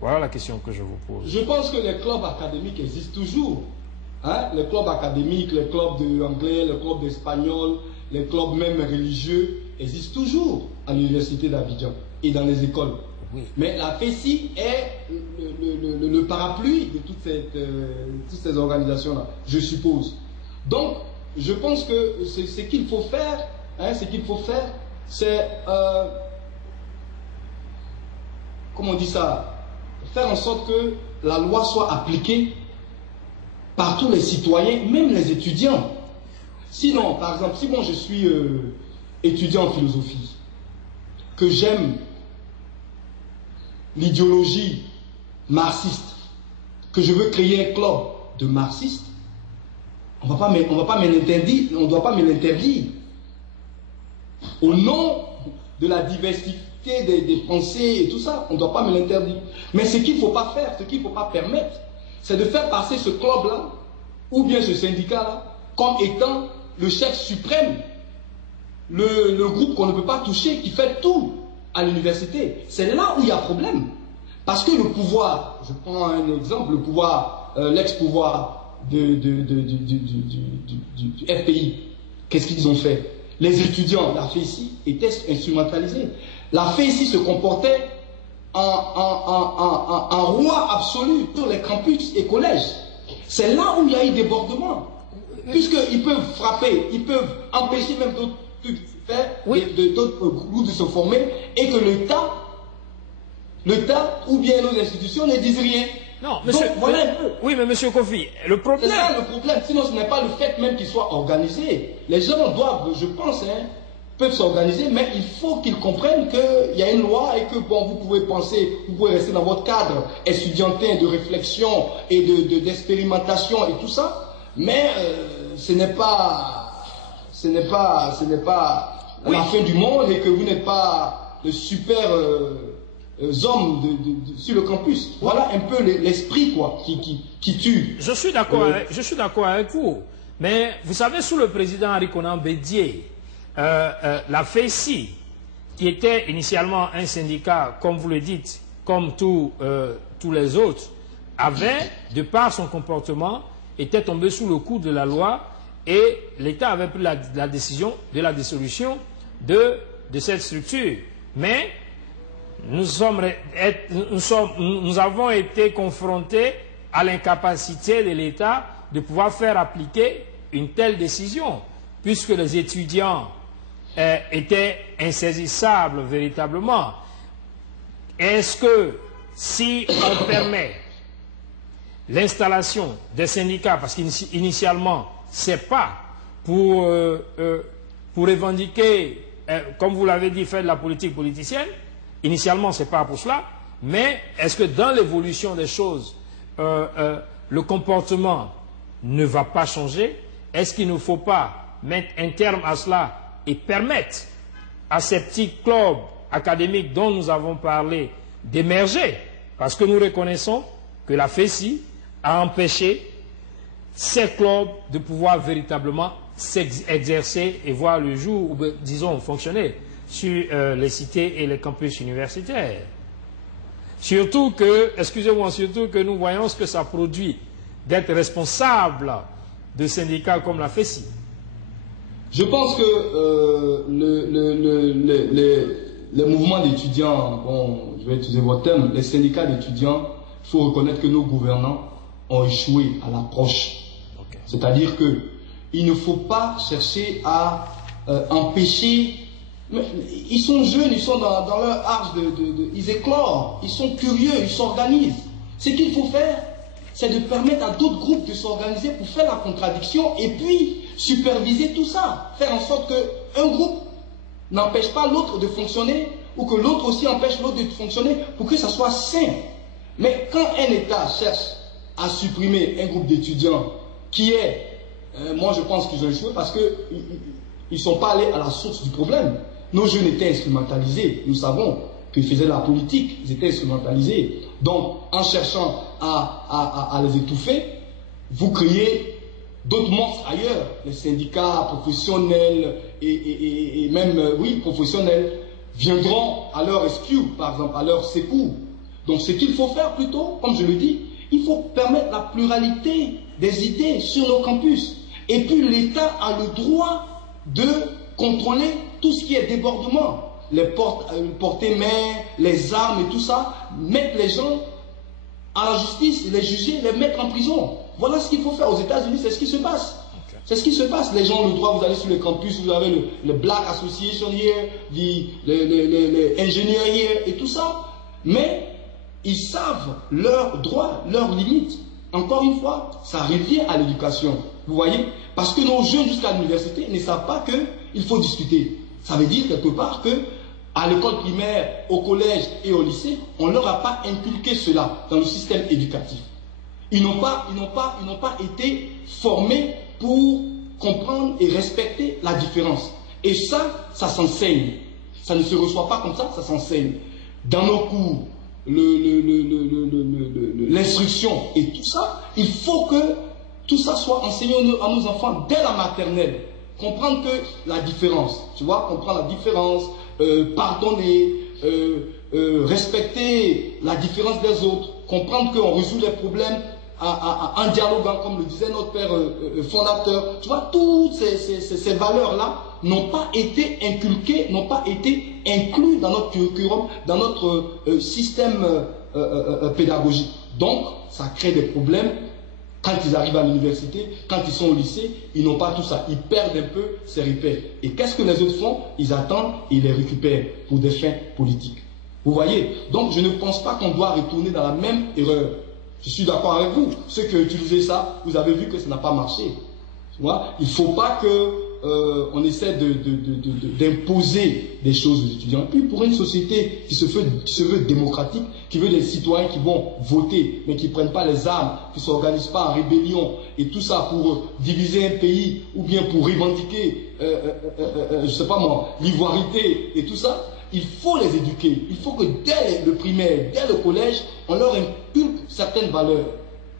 Voilà la question que je vous pose. Je pense que les clubs académiques existent toujours. Hein? Les clubs académiques, les clubs d'anglais, les clubs d'espagnol, les clubs même religieux existent toujours à l'université d'Abidjan et dans les écoles. Oui. Mais la FESI est le parapluie de toutes ces organisations-là, je suppose. Donc, je pense que ce qu'il faut faire, c'est, comment on dit ça, faire en sorte que la loi soit appliquée par tous les citoyens, même les étudiants. Sinon, par exemple, si moi je suis étudiant en philosophie, que j'aime l'idéologie marxiste, que je veux créer un club de marxistes, on ne doit pas me l'interdire. Au nom de la diversité des pensées et tout ça, on ne doit pas me l'interdire. Mais ce qu'il ne faut pas faire, ce qu'il ne faut pas permettre, c'est de faire passer ce club-là, ou bien ce syndicat-là, comme étant le chef suprême, le groupe qu'on ne peut pas toucher, qui fait tout à l'université. C'est là où il y a problème. Parce que le pouvoir, je prends un exemple, le pouvoir, l'ex-pouvoir du FPI, qu'est-ce qu'ils ont fait? Les étudiants, la FESI, étaient instrumentalisés. La FESI se comportait en roi absolu sur les campus et collèges. C'est là où il y a eu débordement. Puisqu'ils peuvent frapper, ils peuvent empêcher même d'autres groupes de se former, et que l'État ou bien nos institutions ne disent rien. Non, monsieur, donc, voilà un peu. Oui, mais monsieur Kofi, le problème... C'est ça le problème, sinon ce n'est pas le fait même qu'ils soient organisés. Les gens doivent, je pense, peuvent s'organiser, mais il faut qu'ils comprennent qu'il y a une loi et que bon, vous pouvez penser, vous pouvez rester dans votre cadre estudiantin de réflexion et d'expérimentation et tout ça, mais ce n'est pas la fin du monde et que vous n'êtes pas le super homme sur le campus. Voilà un peu l'esprit quoi qui tue. Je suis d'accord avec vous. Mais vous savez, sous le président Henri Konan Bédié, la FECI, qui était initialement un syndicat, comme vous le dites, comme tous les autres, avait, de par son comportement, était tombé sous le coup de la loi et l'État avait pris la décision de la dissolution de cette structure. Mais nous avons été confrontés à l'incapacité de l'État de pouvoir faire appliquer une telle décision, puisque les étudiants étaient insaisissables véritablement. Est-ce que si on permet l'installation des syndicats, parce qu'initialement, c'est pas pour revendiquer, comme vous l'avez dit, faire de la politique politicienne, initialement, c'est pas pour cela, mais est-ce que dans l'évolution des choses, le comportement ne va pas changer? Est-ce qu'il ne faut pas mettre un terme à cela et permettre à ces petits clubs académiques dont nous avons parlé d'émerger? Parce que nous reconnaissons que la FECI a empêché ces clubs de pouvoir véritablement s'exercer et voir le jour, ou disons fonctionner sur les cités et les campus universitaires. Surtout que, excusez-moi, surtout que nous voyons ce que ça produit d'être responsable de syndicats comme la FECI. Je pense que les mouvements d'étudiants, bon, je vais utiliser votre terme, les syndicats d'étudiants, il faut reconnaître que nos gouvernants ont échoué à l'approche. Okay. C'est-à-dire qu'il ne faut pas chercher à empêcher. Mais ils sont jeunes, ils sont dans leur âge ils éclorent, ils sont curieux, ils s'organisent. Ce qu'il faut faire, c'est de permettre à d'autres groupes de s'organiser pour faire la contradiction et puis superviser tout ça. Faire en sorte qu'un groupe n'empêche pas l'autre de fonctionner ou que l'autre aussi empêche l'autre de fonctionner pour que ça soit sain. Mais quand un État cherche à supprimer un groupe d'étudiants qui est, moi je pense qu'ils ont échoué parce qu'ils ne sont pas allés à la source du problème. Nos jeunes étaient instrumentalisés, nous savons qu'ils faisaient la politique, ils étaient instrumentalisés. Donc, en cherchant à les étouffer, vous créez d'autres monstres ailleurs, les syndicats professionnels et même, oui, professionnels, viendront à leur rescue, par exemple, à leur secours. Donc, ce qu'il faut faire plutôt, comme je le dis, il faut permettre la pluralité des idées sur nos campus. Et puis, l'État a le droit de contrôler tout ce qui est débordement. Les porter-main, les armes et tout ça, mettre les gens à la justice, les juger, les mettre en prison. Voilà ce qu'il faut faire. Aux États-Unis, c'est ce qui se passe. Okay. C'est ce qui se passe. Les gens ont le droit, vous allez sur le campus, vous avez le Black Association here, les ingénieurs here et tout ça. Mais ils savent leurs droits, leurs limites. Encore une fois, ça revient à l'éducation. Vous voyez? Parce que nos jeunes jusqu'à l'université ne savent pas qu'il faut discuter. Ça veut dire quelque part que à l'école primaire, au collège et au lycée, on ne leur a pas inculqué cela dans le système éducatif. Ils n'ont pas été formés pour comprendre et respecter la différence. Et ça s'enseigne. Ça ne se reçoit pas comme ça s'enseigne. Dans nos cours, l'instruction et tout ça, il faut que tout ça soit enseigné à nos enfants dès la maternelle. Comprendre que la différence, tu vois, comprendre la différence, pardonner, respecter la différence des autres, comprendre qu'on résout les problèmes en dialoguant, comme le disait notre père fondateur. Tu vois, toutes ces valeurs-là n'ont pas été inculquées, n'ont pas été incluses dans notre curriculum, dans notre système pédagogique. Donc, ça crée des problèmes. Quand ils arrivent à l'université, quand ils sont au lycée, ils n'ont pas tout ça. Ils perdent un peu ces repères. Et qu'est-ce que les autres font? Ils attendent et ils les récupèrent pour des fins politiques. Vous voyez? Donc je ne pense pas qu'on doit retourner dans la même erreur. Je suis d'accord avec vous. Ceux qui ont utilisé ça, vous avez vu que ça n'a pas marché. Tu vois? Il ne faut pas que on essaie d'imposer des choses aux étudiants. Et puis pour une société qui se veut démocratique, qui veut des citoyens qui vont voter, mais qui ne prennent pas les armes, qui ne s'organisent pas en rébellion, et tout ça pour diviser un pays, ou bien pour revendiquer, je ne sais pas moi, l'ivoirité et tout ça, il faut les éduquer. Il faut que dès le primaire, dès le collège, on leur inculque certaines valeurs,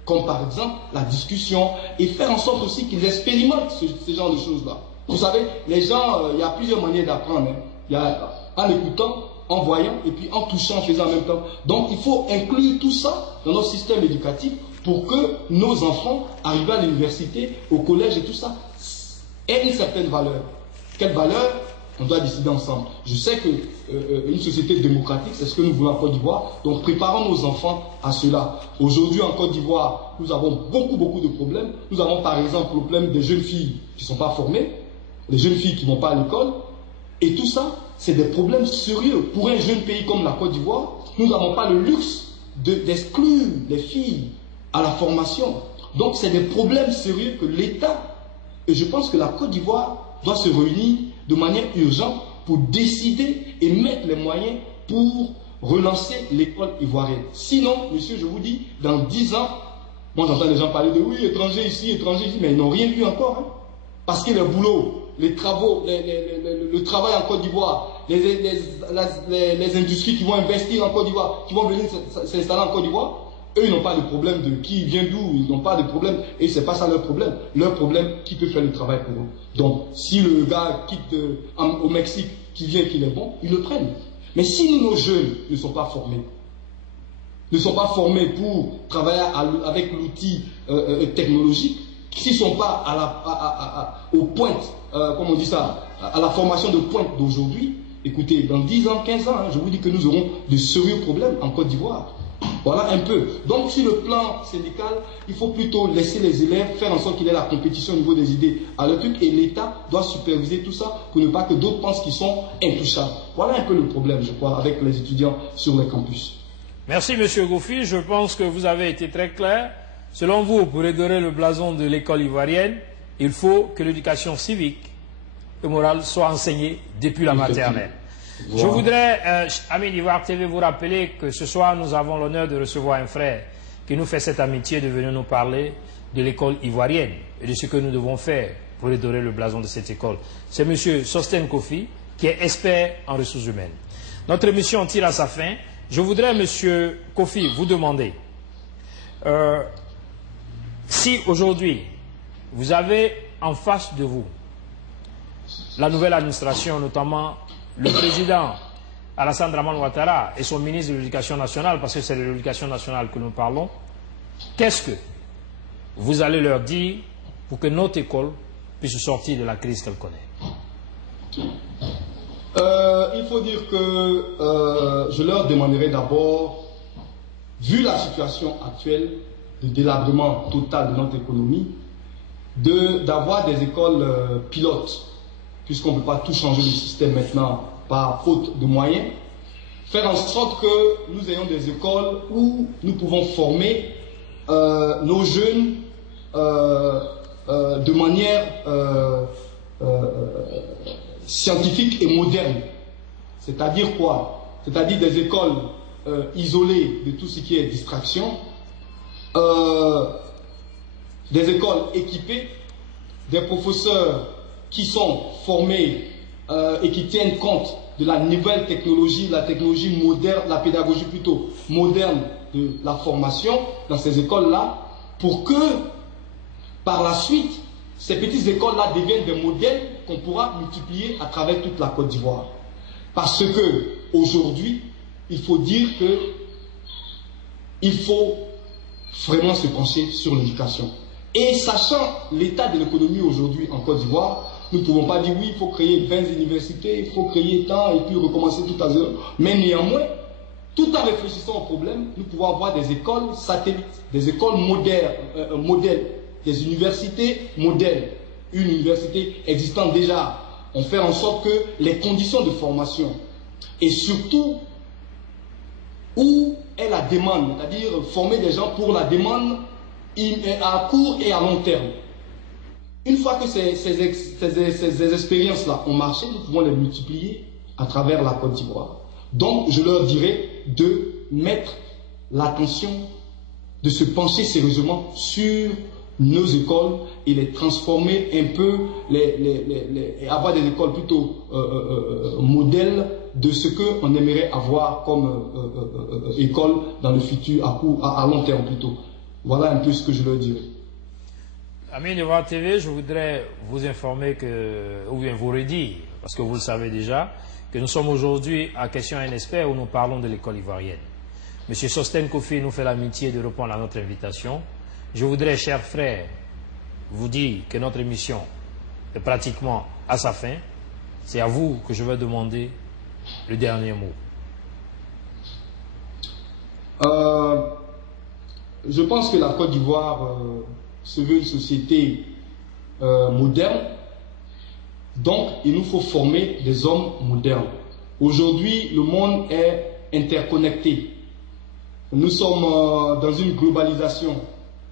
comme par exemple la discussion, et faire en sorte aussi qu'ils expérimentent ce genre de choses-là. Vous savez, les gens, il y a plusieurs manières d'apprendre. Hein. Il y a en écoutant, en voyant, et puis en touchant, en faisant en même temps. Donc il faut inclure tout ça dans notre système éducatif pour que nos enfants, arrivés à l'université, au collège et tout ça, aient une certaine valeur. Quelle valeur? On doit décider ensemble. Je sais qu'une société démocratique, c'est ce que nous voulons en Côte d'Ivoire. Donc préparons nos enfants à cela. Aujourd'hui en Côte d'Ivoire, nous avons beaucoup de problèmes. Nous avons par exemple le problème des jeunes filles qui ne sont pas formées, les jeunes filles qui ne vont pas à l'école. Et tout ça, c'est des problèmes sérieux. Pour un jeune pays comme la Côte d'Ivoire, nous n'avons pas le luxe d'exclure les filles à la formation. Donc c'est des problèmes sérieux que l'État, et je pense que la Côte d'Ivoire doit se réunir de manière urgente pour décider et mettre les moyens pour relancer l'école ivoirienne. Sinon, monsieur, je vous dis, dans 10 ans, moi j'entends les gens parler de oui, étrangers ici, mais ils n'ont rien vu encore. Hein, parce que le boulot, les travaux, le travail en Côte d'Ivoire, les industries qui vont investir en Côte d'Ivoire, qui vont venir s'installer en Côte d'Ivoire, eux, ils n'ont pas de problème de qui vient d'où, ils n'ont pas de problème, et ce n'est pas ça leur problème. Leur problème, qui peut faire le travail pour eux. Donc, si le gars quitte au Mexique, qui vient, qu'il est bon, ils le prennent. Mais si nos jeunes ne sont pas formés, pour travailler avec l'outil technologique, s'ils ne sont pas aux pointes, comment on dit ça, à la formation de pointe d'aujourd'hui, écoutez, dans 10 ans, 15 ans, je vous dis que nous aurons de sérieux problèmes en Côte d'Ivoire. Voilà un peu. Donc sur le plan syndical, il faut plutôt laisser les élèves faire en sorte qu'il y ait la compétition au niveau des idées à leur truc, et l'État doit superviser tout ça pour ne pas que d'autres pensent qu'ils sont intouchables. Voilà un peu le problème, je crois, avec les étudiants sur les campus. Merci M. Goufi, je pense que vous avez été très clair. Selon vous, pour redorer le blason de l'école ivoirienne, il faut que l'éducation civique et morale soit enseignée depuis la maternelle. Je voudrais, amis d'Ivoire TV, vous rappeler que ce soir, nous avons l'honneur de recevoir un frère qui nous fait cette amitié de venir nous parler de l'école ivoirienne et de ce que nous devons faire pour redorer le blason de cette école. C'est M. Sostène Kofi, qui est expert en ressources humaines. Notre émission tire à sa fin. Je voudrais, M. Kofi, vous demander si aujourd'hui, vous avez en face de vous la nouvelle administration, notamment le président Alassane Dramane Ouattara et son ministre de l'Éducation nationale, parce que c'est de l'Éducation nationale que nous parlons, qu'est-ce que vous allez leur dire pour que notre école puisse sortir de la crise qu'elle connaît? Il faut dire que je leur demanderai d'abord, vu la situation actuelle de délabrement total de notre économie, d'avoir des écoles pilotes, puisqu'on ne peut pas tout changer le système maintenant par faute de moyens, faire en sorte que nous ayons des écoles où nous pouvons former nos jeunes de manière scientifique et moderne. C'est-à-dire quoi? C'est-à-dire des écoles isolées de tout ce qui est distraction, des écoles équipées, des professeurs qui sont formés et qui tiennent compte de la nouvelle technologie, la technologie moderne, la pédagogie plutôt moderne de la formation dans ces écoles-là, pour que par la suite, ces petites écoles-là deviennent des modèles qu'on pourra multiplier à travers toute la Côte d'Ivoire. Parce que aujourd'hui, il faut dire que il faut vraiment se pencher sur l'éducation. Et sachant l'état de l'économie aujourd'hui en Côte d'Ivoire, nous ne pouvons pas dire oui, il faut créer 20 universités, il faut créer tant et puis recommencer tout à zéro. Mais néanmoins, tout en réfléchissant au problème, nous pouvons avoir des écoles satellites, des écoles modèles, des universités modèles. Une université existant déjà. On fait en sorte que les conditions de formation et surtout où est la demande, c'est-à-dire former des gens pour la demande à court et à long terme. Une fois que ces expériences-là ont marché, nous pouvons les multiplier à travers la Côte d'Ivoire. Donc, je leur dirais de mettre l'attention, de se pencher sérieusement sur nos écoles et les transformer un peu, avoir des écoles plutôt modèles de ce qu'on aimerait avoir comme école dans le futur, à long terme plutôt. Voilà un peu ce que je leur dirais. Amis de Voir TV, je voudrais vous informer ou bien vous redire, parce que vous le savez déjà, que nous sommes aujourd'hui à Question à un expert où nous parlons de l'école ivoirienne. Monsieur Sostène Kofi nous fait l'amitié de répondre à notre invitation. Je voudrais, chers frères, vous dire que notre émission est pratiquement à sa fin. C'est à vous que je vais demander le dernier mot. Je pense que la Côte d'Ivoire se veut une société moderne. Donc, il nous faut former des hommes modernes. Aujourd'hui, le monde est interconnecté. Nous sommes dans une globalisation.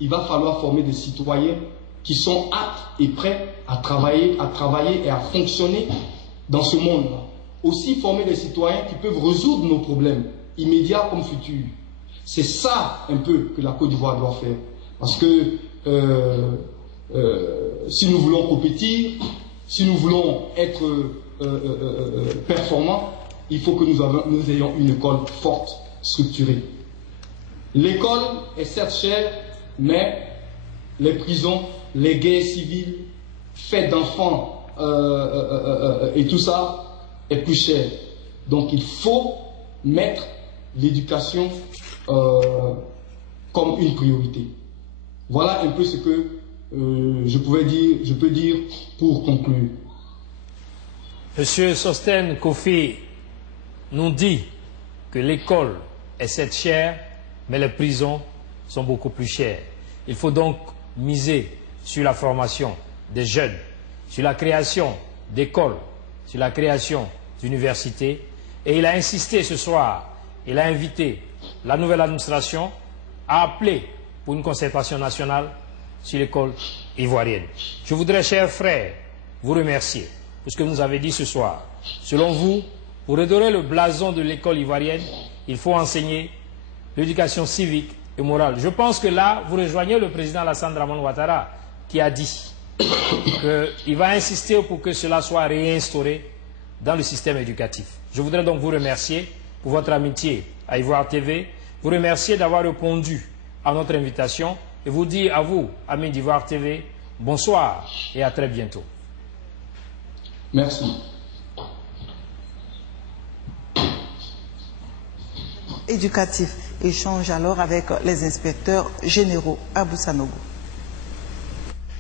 Il va falloir former des citoyens qui sont aptes et prêts à travailler et à fonctionner dans ce monde. Aussi former des citoyens qui peuvent résoudre nos problèmes, immédiats comme futurs. C'est ça un peu que la Côte d'Ivoire doit faire. Parce que si nous voulons compétir, si nous voulons être performants, il faut que nous ayons une école forte, structurée. L'école est certes chère, mais les prisons, les guerres civiles, fêtes d'enfants et tout ça est plus cher. Donc il faut mettre l'éducation comme une priorité. Voilà un peu ce que je peux dire pour conclure. Monsieur Sostène Kofi nous dit que l'école est certes chère, mais les prisons sont beaucoup plus chères. Il faut donc miser sur la formation des jeunes, sur la création d'écoles, sur la création d'universités. Et il a insisté ce soir, il a invité la nouvelle administration à appeler pour une concertation nationale sur l'école ivoirienne. Je voudrais, chers frères, vous remercier pour ce que vous nous avez dit ce soir. Selon vous, pour redorer le blason de l'école ivoirienne, il faut enseigner l'éducation civique et morale. Je pense que là, vous rejoignez le président Alassane Dramane Ouattara qui a dit qu'il va insister pour que cela soit réinstauré dans le système éducatif. Je voudrais donc vous remercier pour votre amitié à Ivoire TV, vous remercier d'avoir répondu à notre invitation et vous dire à vous, amis d'Ivoire TV, bonsoir et à très bientôt. Merci. Éducatif échange alors avec les inspecteurs généraux à Boussanogo.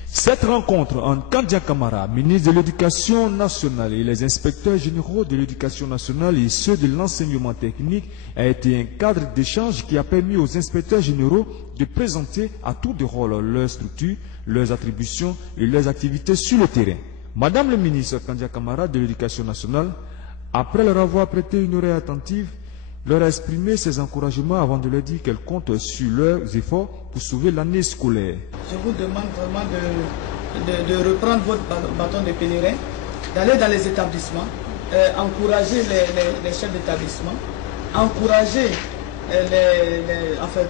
Cette rencontre entre Kandia Camara, ministre de l'Éducation nationale, et les inspecteurs généraux de l'Éducation nationale et ceux de l'enseignement technique a été un cadre d'échange qui a permis aux inspecteurs généraux de présenter à tour de rôle leurs structures, leurs attributions et leurs activités sur le terrain. Madame le ministre Kandia Camara de l'Éducation nationale, après leur avoir prêté une oreille attentive, leur a exprimé ses encouragements avant de leur dire qu'elle compte sur leurs efforts pour sauver l'année scolaire. Je vous demande vraiment de reprendre votre bâton de pèlerin, d'aller dans les établissements, encourager les chefs d'établissement, encourager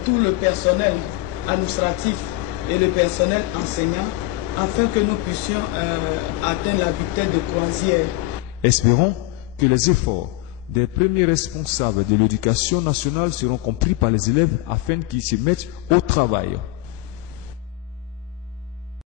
tout le personnel administratif et le personnel enseignant afin que nous puissions atteindre la vitesse de croisière. Espérons que les efforts des premiers responsables de l'éducation nationale seront compris par les élèves afin qu'ils se mettent au travail.